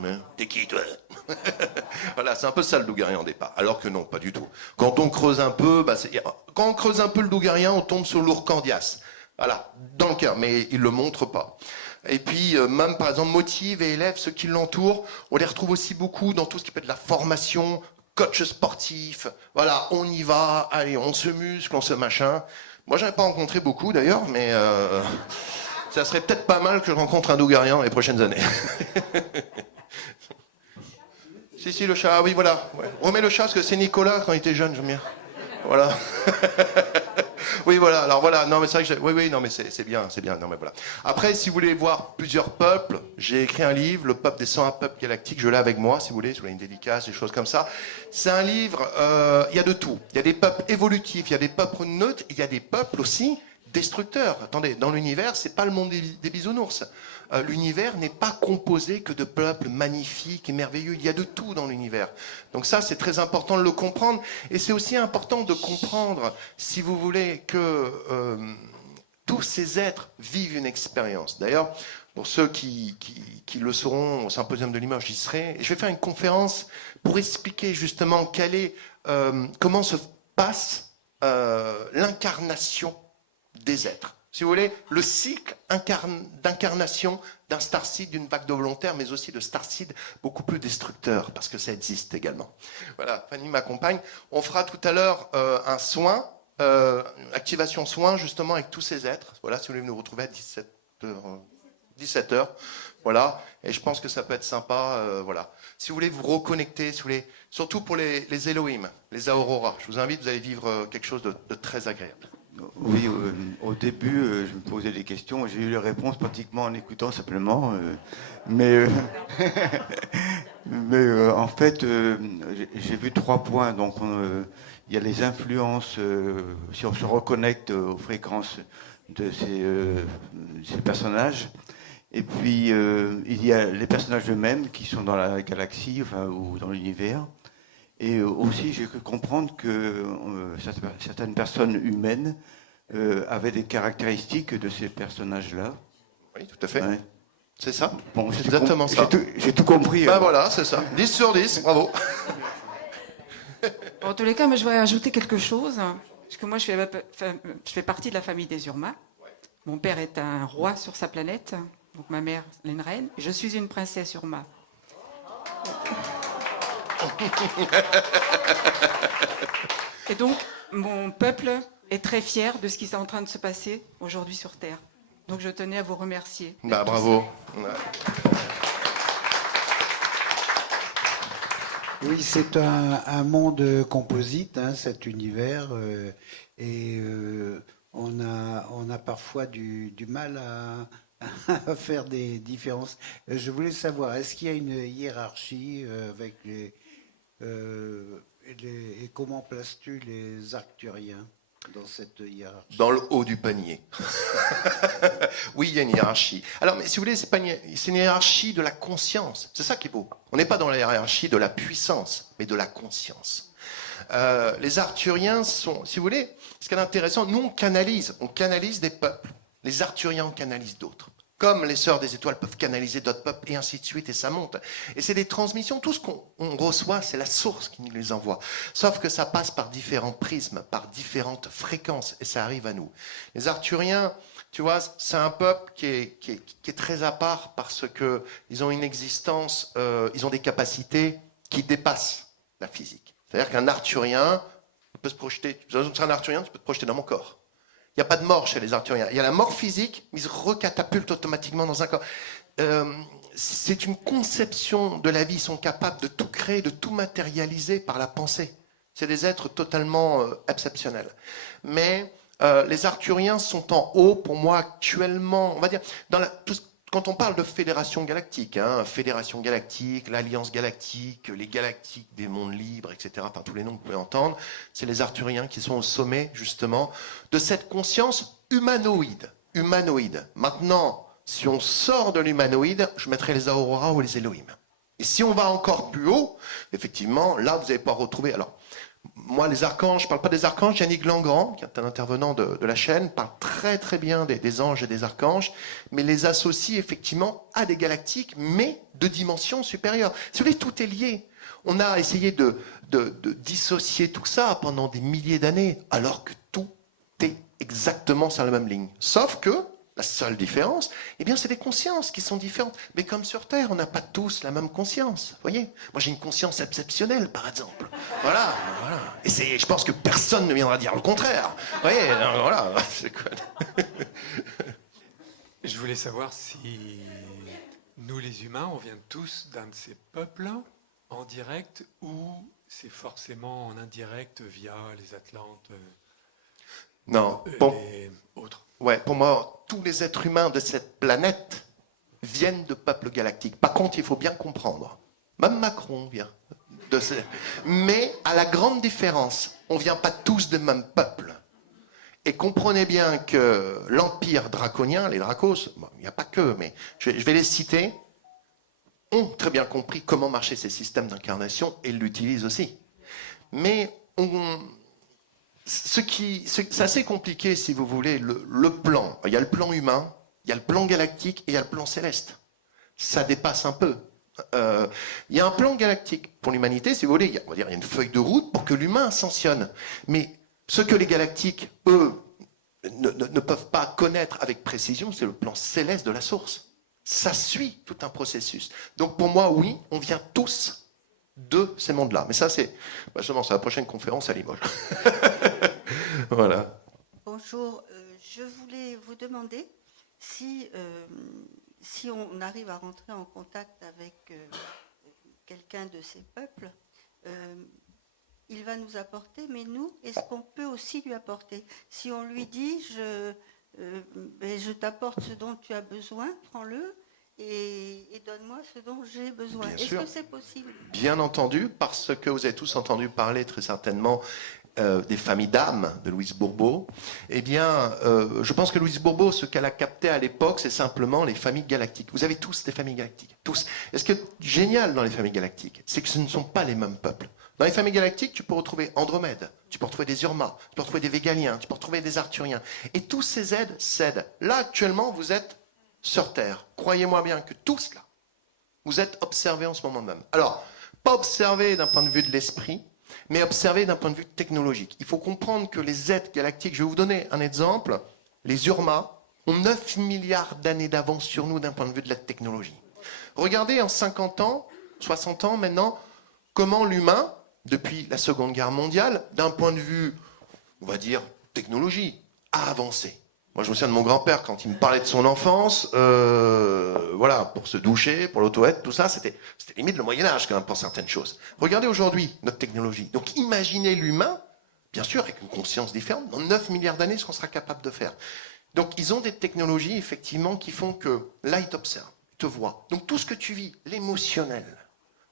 Mais t'es qui, toi? Voilà, c'est un peu ça le Dougarian au départ. Alors que non, pas du tout. Quand on creuse un peu, quand on creuse un peu le Dougarian, on tombe sur l'Ourcandias. Voilà, dans le cœur, mais il le montre pas. Et puis, même par exemple, Motive et élèves, ceux qui l'entourent, on les retrouve aussi beaucoup dans tout ce qui peut être la formation, coach sportif. Voilà, on y va, allez, on se muscle, on se machin. Moi, j'en ai pas rencontré beaucoup d'ailleurs, mais ça serait peut-être pas mal que je rencontre un Dougarian les prochaines années. Si, le chat, oui, voilà. Ouais. On remet le chat parce que c'est Nicolas quand il était jeune, j'aime bien. Voilà. Oui, voilà. Alors voilà. Non, mais c'est vrai que oui, non, mais c'est bien. Non, mais voilà. Après, si vous voulez voir plusieurs peuples, j'ai écrit un livre, Le peuple des 101 peuples galactiques. Je l'ai avec moi, si vous voulez une dédicace, des choses comme ça. C'est un livre. Il y a de tout. Il y a des peuples évolutifs, il y a des peuples neutres, il y a des peuples aussi destructeurs. Attendez, dans l'univers, c'est pas le monde des bisounours. L'univers n'est pas composé que de peuples magnifiques et merveilleux. Il y a de tout dans l'univers. Donc ça, c'est très important de le comprendre. Et c'est aussi important de comprendre, si vous voulez, que tous ces êtres vivent une expérience. D'ailleurs, pour ceux qui le sauront au Symposium de Limoges, j'y serai. Je vais faire une conférence pour expliquer justement comment se passe l'incarnation des êtres. Si vous voulez, le cycle d'incarnation d'un starseed, d'une vague de volontaires, mais aussi de starseed beaucoup plus destructeurs, parce que ça existe également. Voilà, Fanny m'accompagne. On fera tout à l'heure un soin, activation soin, justement, avec tous ces êtres. Voilà, si vous voulez nous retrouver à 17h. Voilà, et je pense que ça peut être sympa. Voilà. Si vous voulez vous reconnecter, si vous voulez, surtout pour les Elohim, les Aurora, je vous invite, vous allez vivre quelque chose de très agréable. Oui, au début, je me posais des questions. J'ai eu les réponses pratiquement en écoutant simplement. Mais en fait, j'ai vu 3 points. Donc, il y a les influences, si on se reconnecte aux fréquences de ces personnages. Et puis, il y a les personnages eux-mêmes qui sont dans la galaxie, enfin, ou dans l'univers. Et aussi, j'ai cru comprendre que certaines personnes humaines avaient des caractéristiques de ces personnages-là. Oui, tout à fait. Ouais. C'est ça. Bon, c'est exactement ça. J'ai tout compris. Ben voilà, c'est ça. 10 sur 10, bravo. En tous les cas, moi, je voudrais ajouter quelque chose. Parce que moi, je fais partie de la famille des Urma. Mon père est un roi sur sa planète. Donc ma mère, est une reine. Je suis une princesse Urma. Et donc, mon peuple est très fier de ce qui est en train de se passer aujourd'hui sur Terre. Donc, je tenais à vous remercier. Bah, bravo. Ouais. Oui, c'est un monde composite, hein, cet univers, et on a parfois du mal à faire des différences. Je voulais savoir, est-ce qu'il y a une hiérarchie avec et comment places-tu les Arcturiens dans cette hiérarchie? Dans le haut du panier. Oui, il y a une hiérarchie. Alors, mais si vous voulez, c'est une hiérarchie de la conscience. C'est ça qui est beau. On n'est pas dans la hiérarchie de la puissance, mais de la conscience. Les Arthuriens sont, si vous voulez, ce qui est intéressant, nous on canalise des peuples. Les Arthuriens canalisent d'autres. Comme les Sœurs des Étoiles peuvent canaliser d'autres peuples, et ainsi de suite, et ça monte. Et c'est des transmissions, tout ce qu'on reçoit, c'est la source qui nous les envoie. Sauf que ça passe par différents prismes, par différentes fréquences, et ça arrive à nous. Les Arthuriens, tu vois, c'est un peuple qui est très à part, parce qu'ils ont une existence, ils ont des capacités qui dépassent la physique. C'est-à-dire qu'un Arthurien peut se projeter, tu es un Arthurien, tu peux te projeter dans mon corps. Il n'y a pas de mort chez les Arthuriens. Il y a la mort physique, mais ils se recatapultent automatiquement dans un corps. C'est une conception de la vie. Ils sont capables de tout créer, de tout matérialiser par la pensée. C'est des êtres totalement exceptionnels. Mais les Arthuriens sont en haut, pour moi, actuellement, on va dire, quand on parle de fédération galactique, fédération galactique, l'Alliance galactique, les galactiques des mondes libres, etc., enfin tous les noms que vous pouvez entendre, c'est les Arthuriens qui sont au sommet, justement, de cette conscience humanoïde. Maintenant, si on sort de l'humanoïde, je mettrai les Aurora ou les Elohim. Et si on va encore plus haut, effectivement, là, vous n'allez pas retrouver... Alors, Moi, les archanges, je ne parle pas des archanges. Yannick Langrand, qui est un intervenant de la chaîne, parle très très bien des anges et des archanges, mais les associe effectivement à des galactiques, mais de dimensions supérieures. Si vous voulez, tout est lié. On a essayé de dissocier tout ça pendant des milliers d'années, alors que tout est exactement sur la même ligne. Sauf que la seule différence, eh bien, c'est des consciences qui sont différentes. Mais comme sur Terre, on n'a pas tous la même conscience. Vous voyez, moi, j'ai une conscience exceptionnelle, par exemple. Voilà. Et je pense que personne ne viendra dire le contraire. Vous voyez, voilà. C'est quoi. Je voulais savoir si nous, les humains, on vient tous d'un de ces peuples en direct ou c'est forcément en indirect via les Atlantes Non. Bon. et autres. Ouais, pour moi, tous les êtres humains de cette planète viennent de peuples galactiques. Par contre, il faut bien comprendre. Même Macron vient de ces... Mais à la grande différence, on ne vient pas tous des mêmes peuples. Et comprenez bien que l'empire draconien, les Dracos, bon, il n'y a pas que, mais je vais les citer, ont très bien compris comment marchaient ces systèmes d'incarnation et l'utilisent aussi. Mais c'est assez compliqué, si vous voulez, le plan. Il y a le plan humain, il y a le plan galactique et il y a le plan céleste. Ça dépasse un peu. Il y a un plan galactique pour l'humanité, si vous voulez. On va dire, il y a une feuille de route pour que l'humain ascensionne. Mais ce que les galactiques, eux, ne peuvent pas connaître avec précision, c'est le plan céleste de la source. Ça suit tout un processus. Donc pour moi, oui, on vient tous de ces mondes-là. Mais ça, c'est justement, c'est la prochaine conférence à Limoges. Voilà. Bonjour, je voulais vous demander si on arrive à rentrer en contact avec quelqu'un de ces peuples, il va nous apporter, mais nous, est-ce qu'on peut aussi lui apporter? Si on lui dit, je t'apporte ce dont tu as besoin, prends-le, et donne-moi ce dont j'ai besoin. Est-ce que c'est possible? Bien entendu, parce que vous avez tous entendu parler très certainement des familles d'âmes de Louise Bourbeau. Eh bien, je pense que Louise Bourbeau, ce qu'elle a capté à l'époque, c'est simplement les familles galactiques. Vous avez tous des familles galactiques, tous. Et ce qui est génial dans les familles galactiques, c'est que ce ne sont pas les mêmes peuples. Dans les familles galactiques, tu peux retrouver Andromède, tu peux retrouver des Urma, tu peux retrouver des Végaliens, tu peux retrouver des Arthuriens. Et tous ces aides cèdent. Là, actuellement, vous êtes sur Terre. Croyez-moi bien que tous, là, vous êtes observés en ce moment même. Alors, pas observés d'un point de vue de l'esprit, mais observés d'un point de vue technologique. Il faut comprendre que les êtres galactiques, je vais vous donner un exemple, les Urma ont 9 milliards d'années d'avance sur nous d'un point de vue de la technologie. Regardez en 50 ans, 60 ans maintenant, comment l'humain, depuis la Seconde Guerre mondiale, d'un point de vue, on va dire, technologie, a avancé. Moi, je me souviens de mon grand-père, quand il me parlait de son enfance, voilà, pour se doucher, pour l'auto-aide, tout ça, c'était limite le Moyen-Âge, quand même, pour certaines choses. Regardez aujourd'hui notre technologie. Donc, imaginez l'humain, bien sûr, avec une conscience différente, dans 9 milliards d'années, ce qu'on sera capable de faire. Donc, ils ont des technologies, effectivement, qui font que, là, ils t'observent, ils te voient. Donc, tout ce que tu vis, l'émotionnel,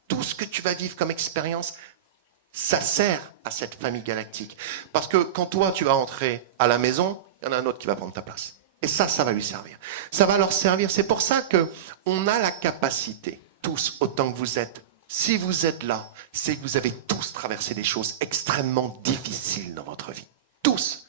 tout ce que tu vas vivre comme expérience, ça sert à cette famille galactique. Parce que quand toi, tu vas entrer à la maison, il y en a un autre qui va prendre ta place. Et ça va lui servir. Ça va leur servir. C'est pour ça qu'on a la capacité, tous, autant que vous êtes, si vous êtes là, c'est que vous avez tous traversé des choses extrêmement difficiles dans votre vie. Tous.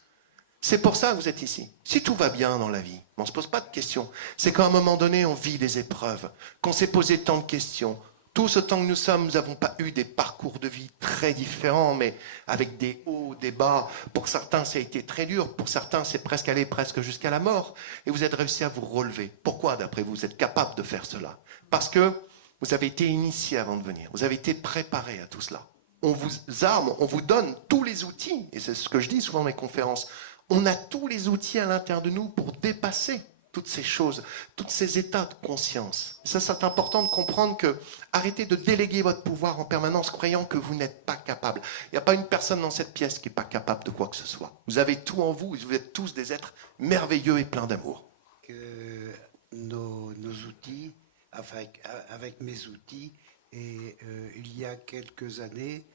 C'est pour ça que vous êtes ici. Si tout va bien dans la vie, on ne se pose pas de questions. C'est qu'à un moment donné, on vit des épreuves, qu'on s'est posé tant de questions. Tous autant que nous sommes, nous n'avons pas eu des parcours de vie très différents, mais avec des hauts, des bas. Pour certains, ça a été très dur. Pour certains, c'est presque allé presque jusqu'à la mort. Et vous êtes réussi à vous relever. Pourquoi, d'après vous, vous êtes capable de faire cela? Parce que vous avez été initié avant de venir. Vous avez été préparé à tout cela. On vous arme, on vous donne tous les outils. Et c'est ce que je dis souvent dans mes conférences. On a tous les outils à l'intérieur de nous pour dépasser toutes ces choses, tous ces états de conscience. Ça, c'est important de comprendre que arrêtez de déléguer votre pouvoir en permanence, croyant que vous n'êtes pas capable. Il n'y a pas une personne dans cette pièce qui n'est pas capable de quoi que ce soit. Vous avez tout en vous, vous êtes tous des êtres merveilleux et pleins d'amour. Que nos outils, avec mes outils, et il y a quelques années,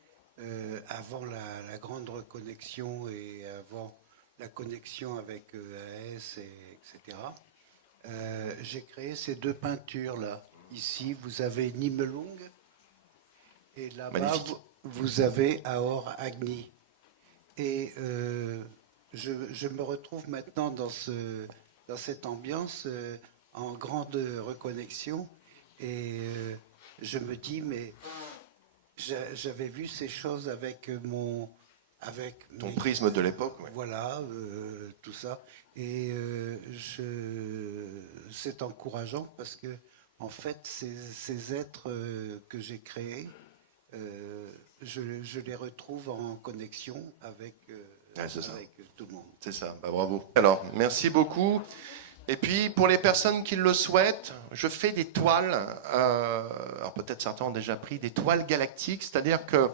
avant la grande reconnexion et avant la connexion avec EAS, etc., j'ai créé ces deux peintures-là. Ici, vous avez Nibelung, et là-bas, vous avez Aor Agni. Et je me retrouve maintenant dans cette ambiance en grande reconnexion. Et je me dis, mais j'avais vu ces choses avec Ton prisme de l'époque, ouais. Voilà, tout ça. Et c'est encourageant parce que, en fait, ces êtres que j'ai créés, je les retrouve en connexion avec, avec tout le monde. C'est ça, bah, bravo. Alors, merci beaucoup. Et puis, pour les personnes qui le souhaitent, je fais des toiles, alors peut-être certains ont déjà pris, des toiles galactiques, c'est-à-dire que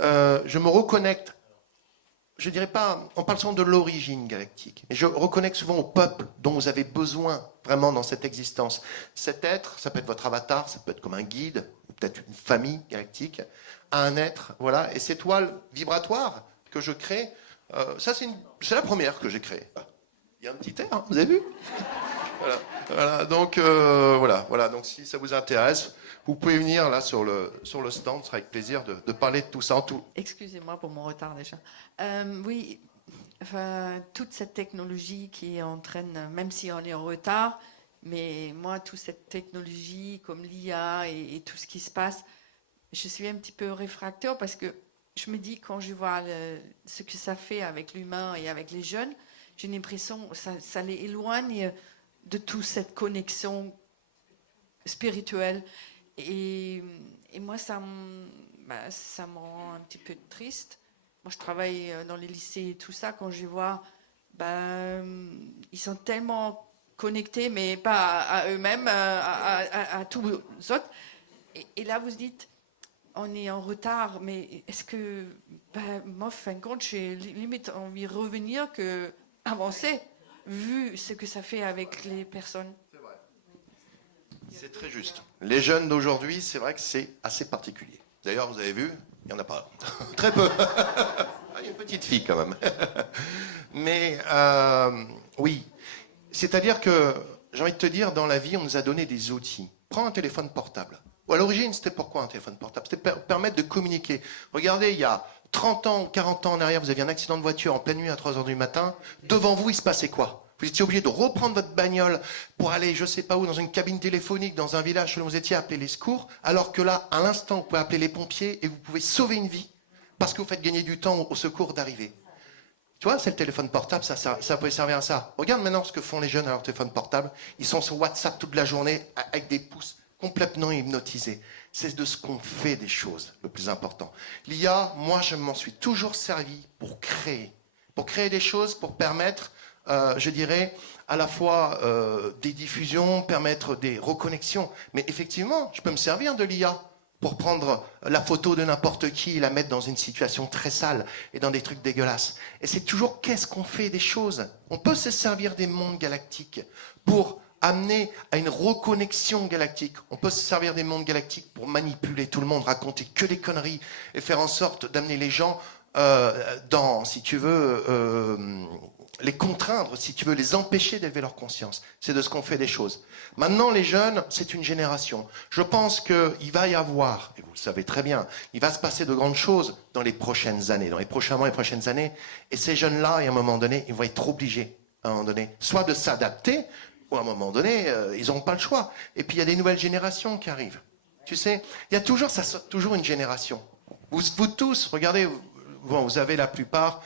je me reconnecte, je dirais pas, on parle souvent de l'origine galactique, mais je reconnecte souvent au peuple dont vous avez besoin vraiment dans cette existence. Cet être, ça peut être votre avatar, ça peut être comme un guide, peut-être une famille galactique, à un être, voilà. Et ces toiles vibratoires que je crée, ça c'est la première que j'ai créée. Il y a un petit air, hein, vous avez vu? Voilà. Donc voilà. Donc si ça vous intéresse, vous pouvez venir là sur le stand, ce sera avec plaisir de parler de tout ça en tout. Excusez-moi pour mon retard déjà. Oui, enfin, toute cette technologie qui entraîne, même si on est en retard, mais moi, toute cette technologie comme l'IA et tout ce qui se passe, je suis un petit peu réfractaire parce que je me dis, quand je vois ce que ça fait avec l'humain et avec les jeunes, j'ai l'impression que ça les éloigne de toute cette connexion spirituelle. Et moi, ça me rend un petit peu triste. Moi, je travaille dans les lycées et tout ça. Quand je vois, ils sont tellement connectés, mais pas à eux-mêmes, à tous les autres. Et là, vous vous dites, on est en retard, mais est-ce que, moi, fin de compte, j'ai limite envie de revenir que avancer, vu ce que ça fait avec les personnes. C'est très juste. Les jeunes d'aujourd'hui, c'est vrai que c'est assez particulier. D'ailleurs, vous avez vu, il n'y en a pas. Très peu. Il y a une petite fille quand même. Mais oui, c'est-à-dire que, j'ai envie de te dire, dans la vie, on nous a donné des outils. Prends un téléphone portable. Ou à l'origine, c'était pourquoi un téléphone portable? C'était permettre de communiquer. Regardez, il y a 30 ans ou 40 ans en arrière, vous aviez un accident de voiture en pleine nuit à 3 heures du matin. Devant vous, il se passait quoi? Vous étiez obligé de reprendre votre bagnole pour aller, je ne sais pas où, dans une cabine téléphonique, dans un village où vous étiez appelé les secours, alors que là, à l'instant, vous pouvez appeler les pompiers et vous pouvez sauver une vie parce que vous faites gagner du temps au secours d'arriver. Tu vois, c'est le téléphone portable, ça peut servir à ça. Regarde maintenant ce que font les jeunes à leur téléphone portable. Ils sont sur WhatsApp toute la journée avec des pouces complètement hypnotisés. C'est de ce qu'on fait des choses, le plus important. L'IA, moi, je m'en suis toujours servi pour créer des choses, pour permettre, je dirais, à la fois des diffusions, permettre des reconnexions. Mais effectivement, je peux me servir de l'IA pour prendre la photo de n'importe qui et la mettre dans une situation très sale et dans des trucs dégueulasses. Et c'est toujours qu'est-ce qu'on fait des choses. On peut se servir des mondes galactiques pour amener à une reconnexion galactique. On peut se servir des mondes galactiques pour manipuler tout le monde, raconter que des conneries et faire en sorte d'amener les gens dans, si tu veux, les contraindre, si tu veux, les empêcher d'élever leur conscience. C'est de ce qu'on fait des choses. Maintenant, les jeunes, c'est une génération. Je pense qu'il va y avoir, et vous le savez très bien, il va se passer de grandes choses dans les prochaines années, dans les prochains mois et les prochaines années. Et ces jeunes-là, à un moment donné, ils vont être obligés, à un moment donné, soit de s'adapter, ou à un moment donné, ils n'auront pas le choix. Et puis, il y a des nouvelles générations qui arrivent. Tu sais, il y a toujours, ça saute toujours une génération. Vous tous, regardez, vous avez la plupart,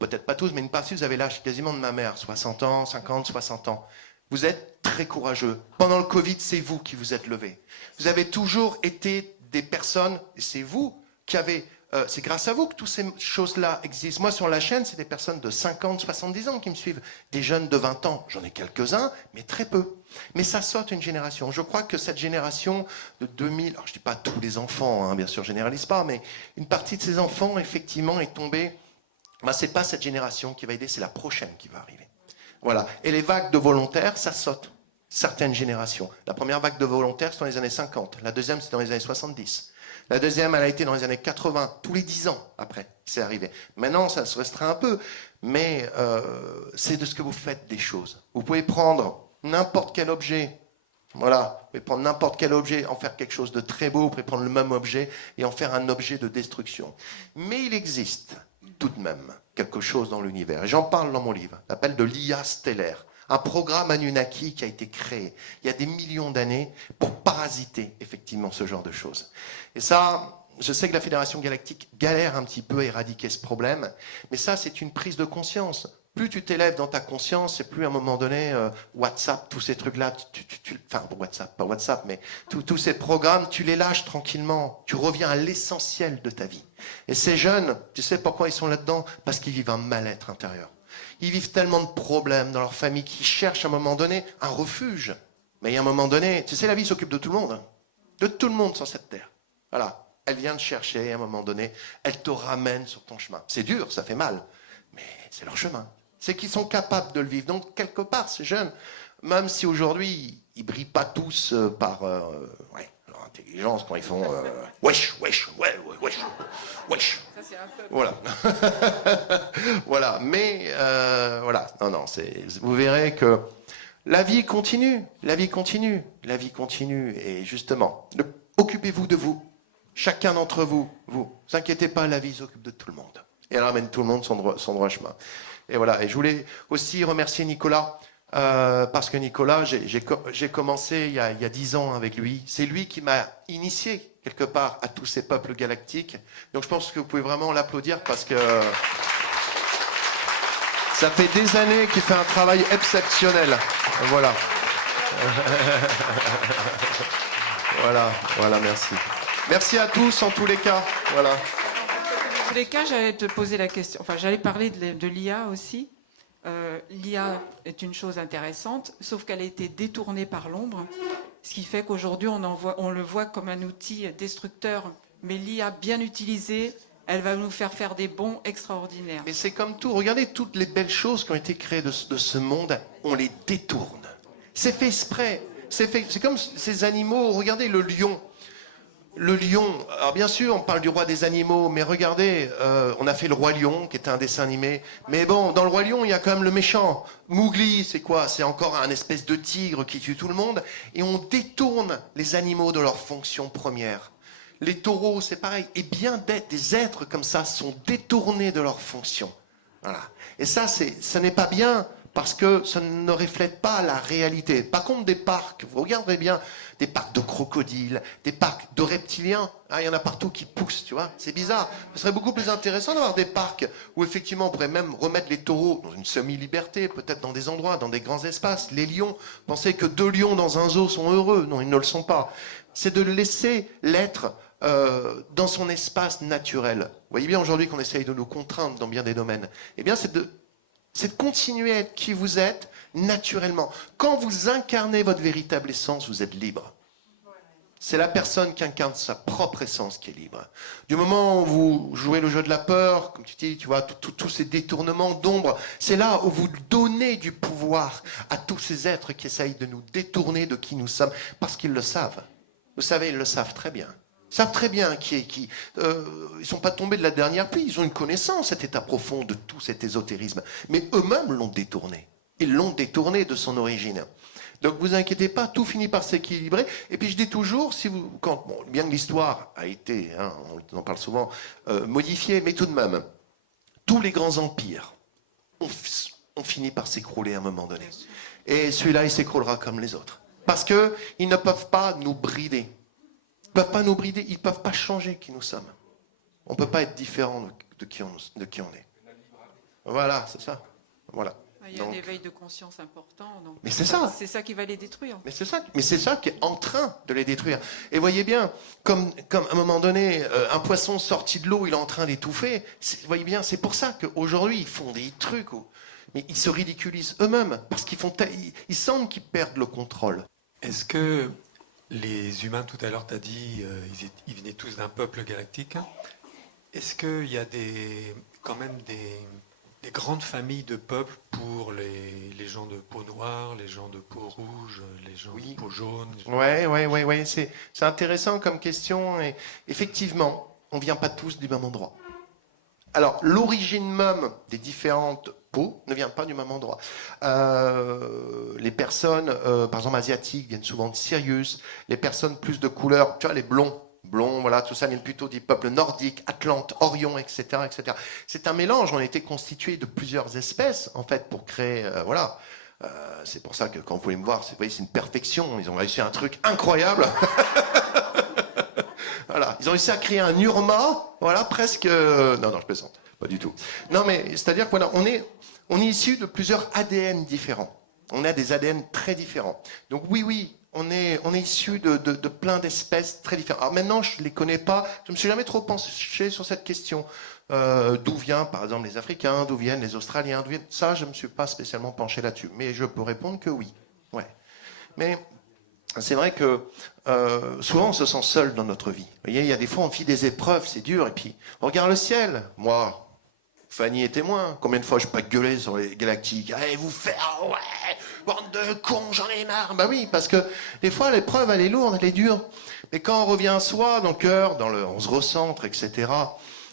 peut-être pas tous, mais une partie, vous avez l'âge quasiment de ma mère, 60 ans, 50, 60 ans. Vous êtes très courageux. Pendant le Covid, c'est vous qui vous êtes levés. Vous avez toujours été des personnes, et c'est vous qui avez... c'est grâce à vous que toutes ces choses-là existent. Moi, sur la chaîne, c'est des personnes de 50, 70 ans qui me suivent. Des jeunes de 20 ans, j'en ai quelques-uns, mais très peu. Mais ça saute une génération. Je crois que cette génération de 2000... Alors, je ne dis pas tous les enfants, hein, bien sûr, je généralise pas, mais une partie de ces enfants, effectivement, est tombée... ce n'est pas cette génération qui va aider, c'est la prochaine qui va arriver. Voilà. Et les vagues de volontaires, ça saute. Certaines générations. La première vague de volontaires, c'est dans les années 50. La deuxième, c'est dans les années 70. La deuxième, elle a été dans les années 80. Tous les 10 ans après, c'est arrivé. Maintenant, ça se restreint un peu. Mais c'est de ce que vous faites des choses. Vous pouvez prendre n'importe quel objet Voilà, vous pouvez prendre n'importe quel objet, en faire quelque chose de très beau, vous pouvez prendre le même objet et en faire un objet de destruction. Mais il existe tout de même quelque chose dans l'univers, et j'en parle dans mon livre, ça s'appelle de l'IA stellaire, un programme Anunnaki qui a été créé il y a des millions d'années pour parasiter effectivement ce genre de choses. Et ça, je sais que la Fédération Galactique galère un petit peu à éradiquer ce problème, mais ça c'est une prise de conscience. Plus tu t'élèves dans ta conscience, et plus à un moment donné, WhatsApp, tous ces trucs-là, enfin WhatsApp, pas WhatsApp, mais tous ces programmes, tu les lâches tranquillement. Tu reviens à l'essentiel de ta vie. Et ces jeunes, tu sais pourquoi ils sont là-dedans? Parce qu'ils vivent un mal-être intérieur. Ils vivent tellement de problèmes dans leur famille qu'ils cherchent à un moment donné un refuge. Mais à un moment donné, tu sais, la vie s'occupe de tout le monde. Hein. De tout le monde sur cette terre. Voilà. Elle vient te chercher à un moment donné, elle te ramène sur ton chemin. C'est dur, ça fait mal, mais c'est leur chemin. C'est qu'ils sont capables de le vivre. Donc, quelque part, ces jeunes, même si aujourd'hui, ils ne brillent pas tous par leur intelligence, quand ils font wesh, wesh, ouais, wesh, wesh. Ça, c'est un peu... Voilà. Voilà. Mais, voilà. Non, vous verrez que la vie continue. La vie continue. La vie continue. Et justement, occupez-vous de vous. Chacun d'entre vous. Vous inquiétez pas, la vie s'occupe de tout le monde. Et elle ramène tout le monde son droit chemin. Et voilà. Et je voulais aussi remercier Nicolas, parce que Nicolas, j'ai commencé il y a 10 ans avec lui. C'est lui qui m'a initié, quelque part, à tous ces peuples galactiques. Donc je pense que vous pouvez vraiment l'applaudir, parce que ça fait des années qu'il fait un travail exceptionnel. Voilà. Voilà, merci. Merci à tous, en tous les cas. Voilà. Dans tous les cas, j'allais te poser la question. Enfin, j'allais parler de l'IA aussi. L'IA est une chose intéressante, sauf qu'elle a été détournée par l'ombre, ce qui fait qu'aujourd'hui, on le voit comme un outil destructeur. Mais l'IA bien utilisée, elle va nous faire des bons extraordinaires. Mais c'est comme tout. Regardez toutes les belles choses qui ont été créées de ce monde, on les détourne. C'est fait exprès. C'est comme ces animaux. Regardez le lion. Le lion, alors bien sûr, on parle du roi des animaux, mais regardez, on a fait le roi lion, qui était un dessin animé. Mais bon, dans le roi lion, il y a quand même le méchant. Mowgli, c'est quoi? C'est encore un espèce de tigre qui tue tout le monde. Et on détourne les animaux de leur fonction première. Les taureaux, c'est pareil. Et bien des êtres comme ça sont détournés de leur fonction. Voilà. Et ça, ce n'est pas bien, parce que ça ne reflète pas la réalité. Par contre, des parcs, vous regarderez bien, des parcs de crocodiles, des parcs de reptiliens, il y en a partout qui poussent, tu vois, c'est bizarre. Ce serait beaucoup plus intéressant d'avoir des parcs où effectivement on pourrait même remettre les taureaux dans une semi-liberté, peut-être dans des endroits, dans des grands espaces. Les lions, pensez que 2 lions dans un zoo sont heureux, non, ils ne le sont pas. C'est de laisser l'être dans son espace naturel. Vous voyez bien aujourd'hui qu'on essaye de nous contraindre dans bien des domaines. Eh bien, c'est de continuer à être qui vous êtes naturellement. Quand vous incarnez votre véritable essence, vous êtes libre. C'est la personne qui incarne sa propre essence qui est libre. Du moment où vous jouez le jeu de la peur, comme tu dis, tu vois, tous ces détournements d'ombre, c'est là où vous donnez du pouvoir à tous ces êtres qui essayent de nous détourner de qui nous sommes, parce qu'ils le savent. Vous savez, ils le savent très bien. Ils savent très bien qui est qui. Ils ne sont pas tombés de la dernière pluie, ils ont une connaissance, cet état profond de tout cet ésotérisme. Mais eux-mêmes l'ont détourné. Ils l'ont détourné de son origine. Donc vous inquiétez pas, tout finit par s'équilibrer. Et puis je dis toujours, bien que l'histoire a été, on en parle souvent, modifiée, mais tout de même, tous les grands empires ont fini par s'écrouler à un moment donné. Et celui-là, il s'écroulera comme les autres. Parce qu'ils ne peuvent pas nous brider. Ils ne peuvent pas nous brider, ils ne peuvent pas changer qui nous sommes. On ne peut pas être différent de qui on est. Voilà, c'est ça. Voilà. Il y a un éveil de conscience important. Donc mais c'est ça. C'est ça qui va les détruire. Mais c'est ça qui est en train de les détruire. Et voyez bien, comme à un moment donné, un poisson sorti de l'eau, il est en train d'étouffer. Vous voyez bien, c'est pour ça qu'aujourd'hui, ils font des trucs, mais ils se ridiculisent eux-mêmes, parce ils sentent qu'ils perdent le contrôle. Est-ce que les humains, tout à l'heure, tu as dit, ils venaient tous d'un peuple galactique. Est-ce qu'il y a quand même des grandes familles de peuples pour les gens de peau noire, les gens de peau rouge, les gens de peau jaune? Ouais. C'est intéressant comme question. Et effectivement, on ne vient pas tous du même endroit. Alors, l'origine même des différentes peau ne vient pas du même endroit. Les personnes, par exemple asiatiques, viennent souvent de Sirius. Les personnes plus de couleur, tu vois, les blonds, voilà, tout ça vient plutôt des peuples nordiques, Atlantes, Orion, etc., etc. C'est un mélange. On a été constitué de plusieurs espèces, en fait, pour créer, voilà. C'est pour ça que quand vous voulez me voir, c'est une perfection. Ils ont réussi un truc incroyable. Voilà, ils ont réussi à créer un urma, voilà, presque. Non, je plaisante, pas du tout. Non, mais c'est-à-dire que voilà, on est issu de plusieurs ADN différents. On a des ADN très différents. Donc oui, on est issu de plein d'espèces très différentes. Alors maintenant, je les connais pas. Je me suis jamais trop penché sur cette question. D'où viennent, par exemple, les Africains, d'où viennent les Australiens, ça, je me suis pas spécialement penché là-dessus. Mais je peux répondre que oui. Ouais. Mais c'est vrai que souvent on se sent seul dans notre vie. Vous voyez, il y a des fois on vit des épreuves, c'est dur, et puis on regarde le ciel. Moi, Fanny est témoin. Combien de fois je peux pas gueuler sur les galactiques? Allez vous faire, ouais, bande de cons, j'en ai marre. Bah oui, parce que des fois l'épreuve elle est lourde, elle est dure. Mais quand on revient à soi, dans le cœur, on se recentre, etc.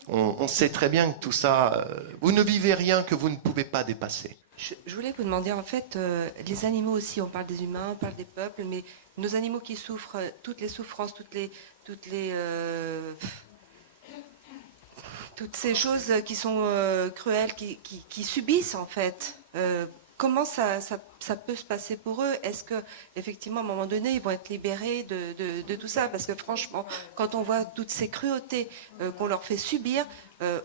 On sait très bien que tout ça, vous ne vivez rien que vous ne pouvez pas dépasser. Je voulais vous demander, en fait, les animaux aussi, on parle des humains, on parle des peuples, mais nos animaux qui souffrent, toutes les souffrances, toutes ces choses qui sont cruelles, qui subissent, en fait, comment ça peut se passer pour eux? Est-ce que effectivement, à un moment donné, ils vont être libérés de tout ça? Parce que franchement, quand on voit toutes ces cruautés qu'on leur fait subir,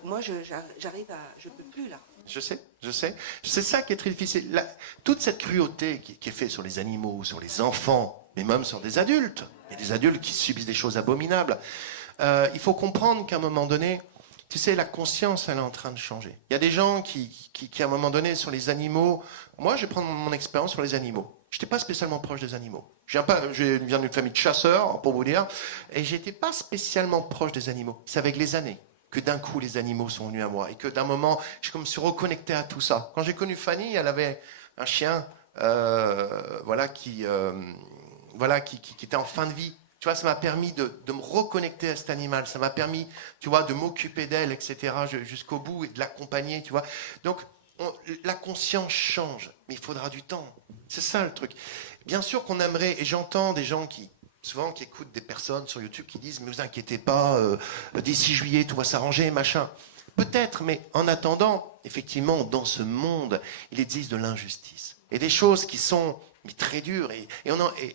moi, je peux plus là. Je sais. C'est ça qui est très difficile. Toute cette cruauté qui est faite sur les animaux, sur les enfants, mais même sur des adultes. Il y a des adultes qui subissent des choses abominables. Il faut comprendre qu'à un moment donné, tu sais, la conscience, elle est en train de changer. Il y a des gens qui à un moment donné, sur les animaux... Moi, je vais prendre mon expérience sur les animaux. Je n'étais pas spécialement proche des animaux. Je viens d'une famille de chasseurs, pour vous dire, et je n'étais pas spécialement proche des animaux. C'est avec les années que d'un coup les animaux sont venus à moi et que d'un moment je me suis reconnecté à tout ça. Quand j'ai connu Fanny, elle avait un chien qui était en fin de vie. Tu vois, ça m'a permis de me reconnecter à cet animal. Ça m'a permis, tu vois, de m'occuper d'elle, etc. jusqu'au bout et de l'accompagner, tu vois. Donc la conscience change, mais il faudra du temps. C'est ça le truc. Bien sûr qu'on aimerait, et j'entends des gens qui écoutent des personnes sur YouTube qui disent « Mais vous inquiétez pas, d'ici juillet, tout va s'arranger, machin. » Peut-être, mais en attendant, effectivement, dans ce monde, il existe de l'injustice. Et des choses qui sont très dures. Et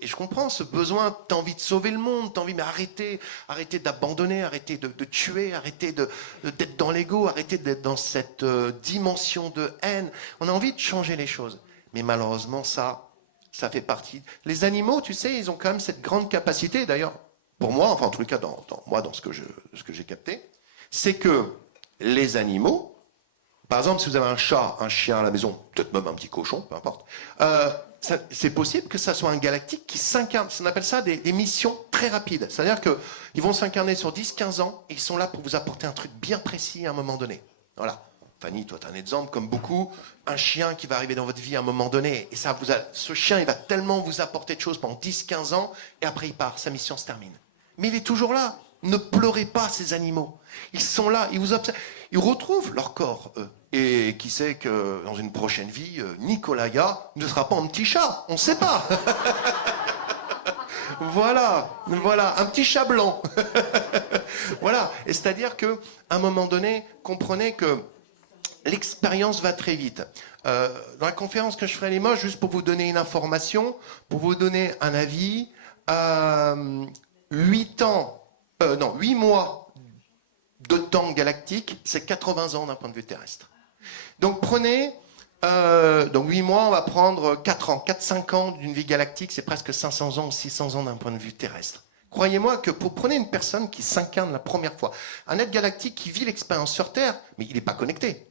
je comprends ce besoin, tu as envie de sauver le monde, tu as envie, mais arrêtez d'abandonner, arrêtez de tuer, arrêtez d'être dans l'ego, arrêtez d'être dans cette dimension de haine. On a envie de changer les choses. Mais malheureusement, ça fait partie. Les animaux, tu sais, ils ont quand même cette grande capacité, d'ailleurs, pour moi, enfin en tout cas dans ce que j'ai capté, c'est que les animaux, par exemple, si vous avez un chat, un chien à la maison, peut-être même un petit cochon, peu importe, c'est possible que ça soit un galactique qui s'incarne. On appelle ça des missions très rapides. C'est-à-dire qu'ils vont s'incarner sur 10-15 ans et ils sont là pour vous apporter un truc bien précis à un moment donné. Voilà. Fanny, toi, tu as un exemple, comme beaucoup, un chien qui va arriver dans votre vie à un moment donné. Et ce chien, il va tellement vous apporter de choses pendant 10-15 ans, et après, il part, sa mission se termine. Mais il est toujours là. Ne pleurez pas, ces animaux. Ils sont là, ils vous observent. Ils retrouvent leur corps, eux. Et qui sait que dans une prochaine vie, Nicolaya ne sera pas un petit chat. On ne sait pas. Voilà, un petit chat blanc. Voilà. Et c'est-à-dire qu'à un moment donné, comprenez que l'expérience va très vite. Dans la conférence que je ferai à Limoges, juste pour vous donner une information, pour vous donner un avis, 8 mois de temps galactique, c'est 80 ans d'un point de vue terrestre. Donc prenez, 8 mois, on va prendre 4-5 ans d'une vie galactique, c'est presque 500 ans ou 600 ans d'un point de vue terrestre. Croyez-moi que prenez une personne qui s'incarne la première fois, un être galactique qui vit l'expérience sur Terre, mais il n'est pas connecté.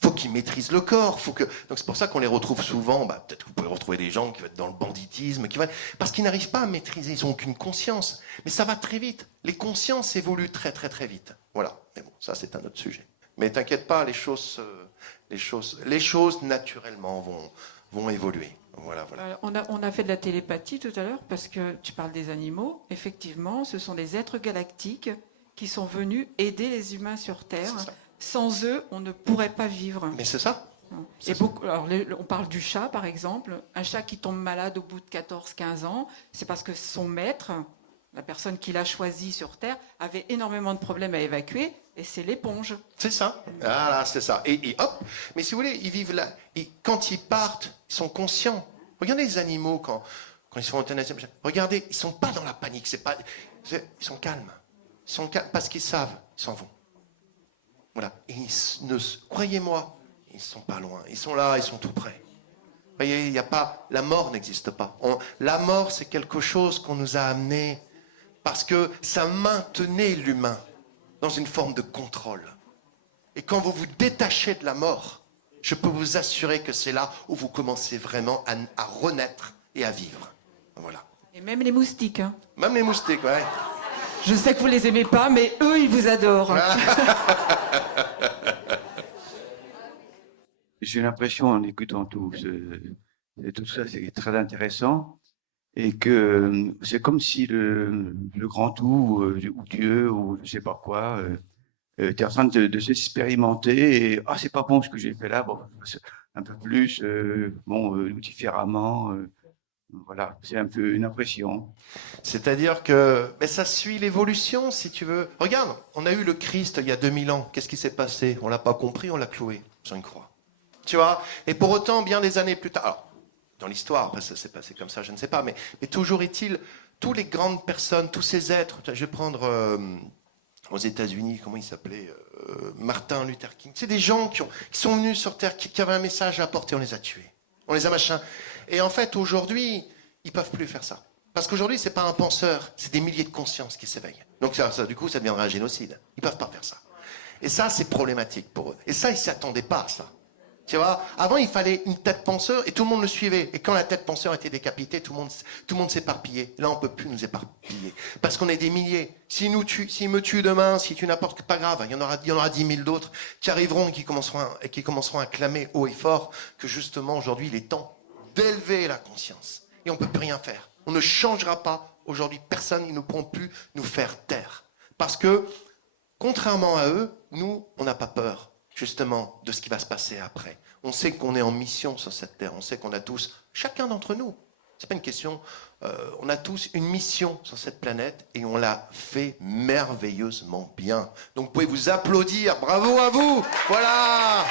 Faut qu'ils maîtrisent le corps, donc c'est pour ça qu'on les retrouve souvent, peut-être que vous pouvez retrouver des gens qui vont être dans le banditisme, parce qu'ils n'arrivent pas à maîtriser, ils n'ont aucune conscience. Mais ça va très vite. Les consciences évoluent très très très vite. Voilà. Mais bon, ça c'est un autre sujet. Mais t'inquiète pas, les choses naturellement vont évoluer. Voilà. On a fait de la télépathie tout à l'heure, parce que tu parles des animaux. Effectivement, ce sont des êtres galactiques qui sont venus aider les humains sur Terre. Sans eux, on ne pourrait pas vivre. Mais c'est ça. Et alors, on parle du chat, par exemple. Un chat qui tombe malade au bout de 14-15 ans, c'est parce que son maître, la personne qui l'a choisi sur Terre, avait énormément de problèmes à évacuer, et c'est l'éponge. C'est ça. Voilà, c'est ça. Et hop. Mais si vous voulez, ils vivent là. Et quand ils partent, ils sont conscients. Regardez les animaux quand ils se font euthanasier. Regardez, ils sont pas dans la panique. Ils sont calmes. Ils sont calmes parce qu'ils savent, ils s'en vont. Voilà. Et croyez-moi, ils sont pas loin. Ils sont là, ils sont tout près. Vous voyez, il y a pas, la mort n'existe pas. La mort, c'est quelque chose qu'on nous a amené parce que ça maintenait l'humain dans une forme de contrôle. Et quand vous vous détachez de la mort, je peux vous assurer que c'est là où vous commencez vraiment à renaître et à vivre. Voilà. Et même les moustiques. Hein. Même les moustiques, ouais. Je sais que vous les aimez pas, mais eux, ils vous adorent. J'ai l'impression, en écoutant tout ça, c'est très intéressant, et que c'est comme si le grand tout, ou Dieu, ou je sais pas quoi, était en train de s'expérimenter, et « Ah, c'est pas bon ce que j'ai fait là, bon, un peu plus, différemment. » Voilà, c'est un peu une impression. C'est-à-dire que ça suit l'évolution, si tu veux. Regarde, on a eu le Christ il y a 2000 ans. Qu'est-ce qui s'est passé? On l'a pas compris, on l'a cloué sur une croix. Tu vois? Et pour autant, bien des années plus tard, alors, dans l'histoire, après ça s'est passé comme ça, je ne sais pas, mais toujours est-il, tous les grandes personnes, tous ces êtres, je vais prendre aux États-Unis, comment il s'appelait, Martin Luther King. C'est des gens qui sont venus sur Terre, qui avaient un message à apporter, on les a tués. On les a machin. Et en fait, aujourd'hui, ils peuvent plus faire ça. Parce qu'aujourd'hui, c'est pas un penseur, c'est des milliers de consciences qui s'éveillent. Donc du coup, ça deviendra un génocide. Ils peuvent pas faire ça. Et ça, c'est problématique pour eux. Et ça, ils s'y attendaient pas à ça. Tu vois, avant, il fallait une tête penseur et tout le monde le suivait. Et quand la tête penseur était décapitée, tout le monde s'éparpillait. Là, on peut plus nous éparpiller. Parce qu'on est des milliers. S'ils me tuent demain, si tu n'apportes pas grave, il y en aura 10 000 d'autres qui arriveront et qui commenceront à clamer haut et fort que justement, aujourd'hui, il est temps d'élever la conscience. Et on ne peut plus rien faire. On ne changera pas. Aujourd'hui, personne, ils ne pourront plus nous faire taire. Parce que, contrairement à eux, nous, on n'a pas peur, justement, de ce qui va se passer après. On sait qu'on est en mission sur cette terre. On sait qu'on a tous, chacun d'entre nous, c'est pas une question, on a tous une mission sur cette planète et on l'a fait merveilleusement bien. Donc, vous pouvez vous applaudir. Bravo à vous. Voilà.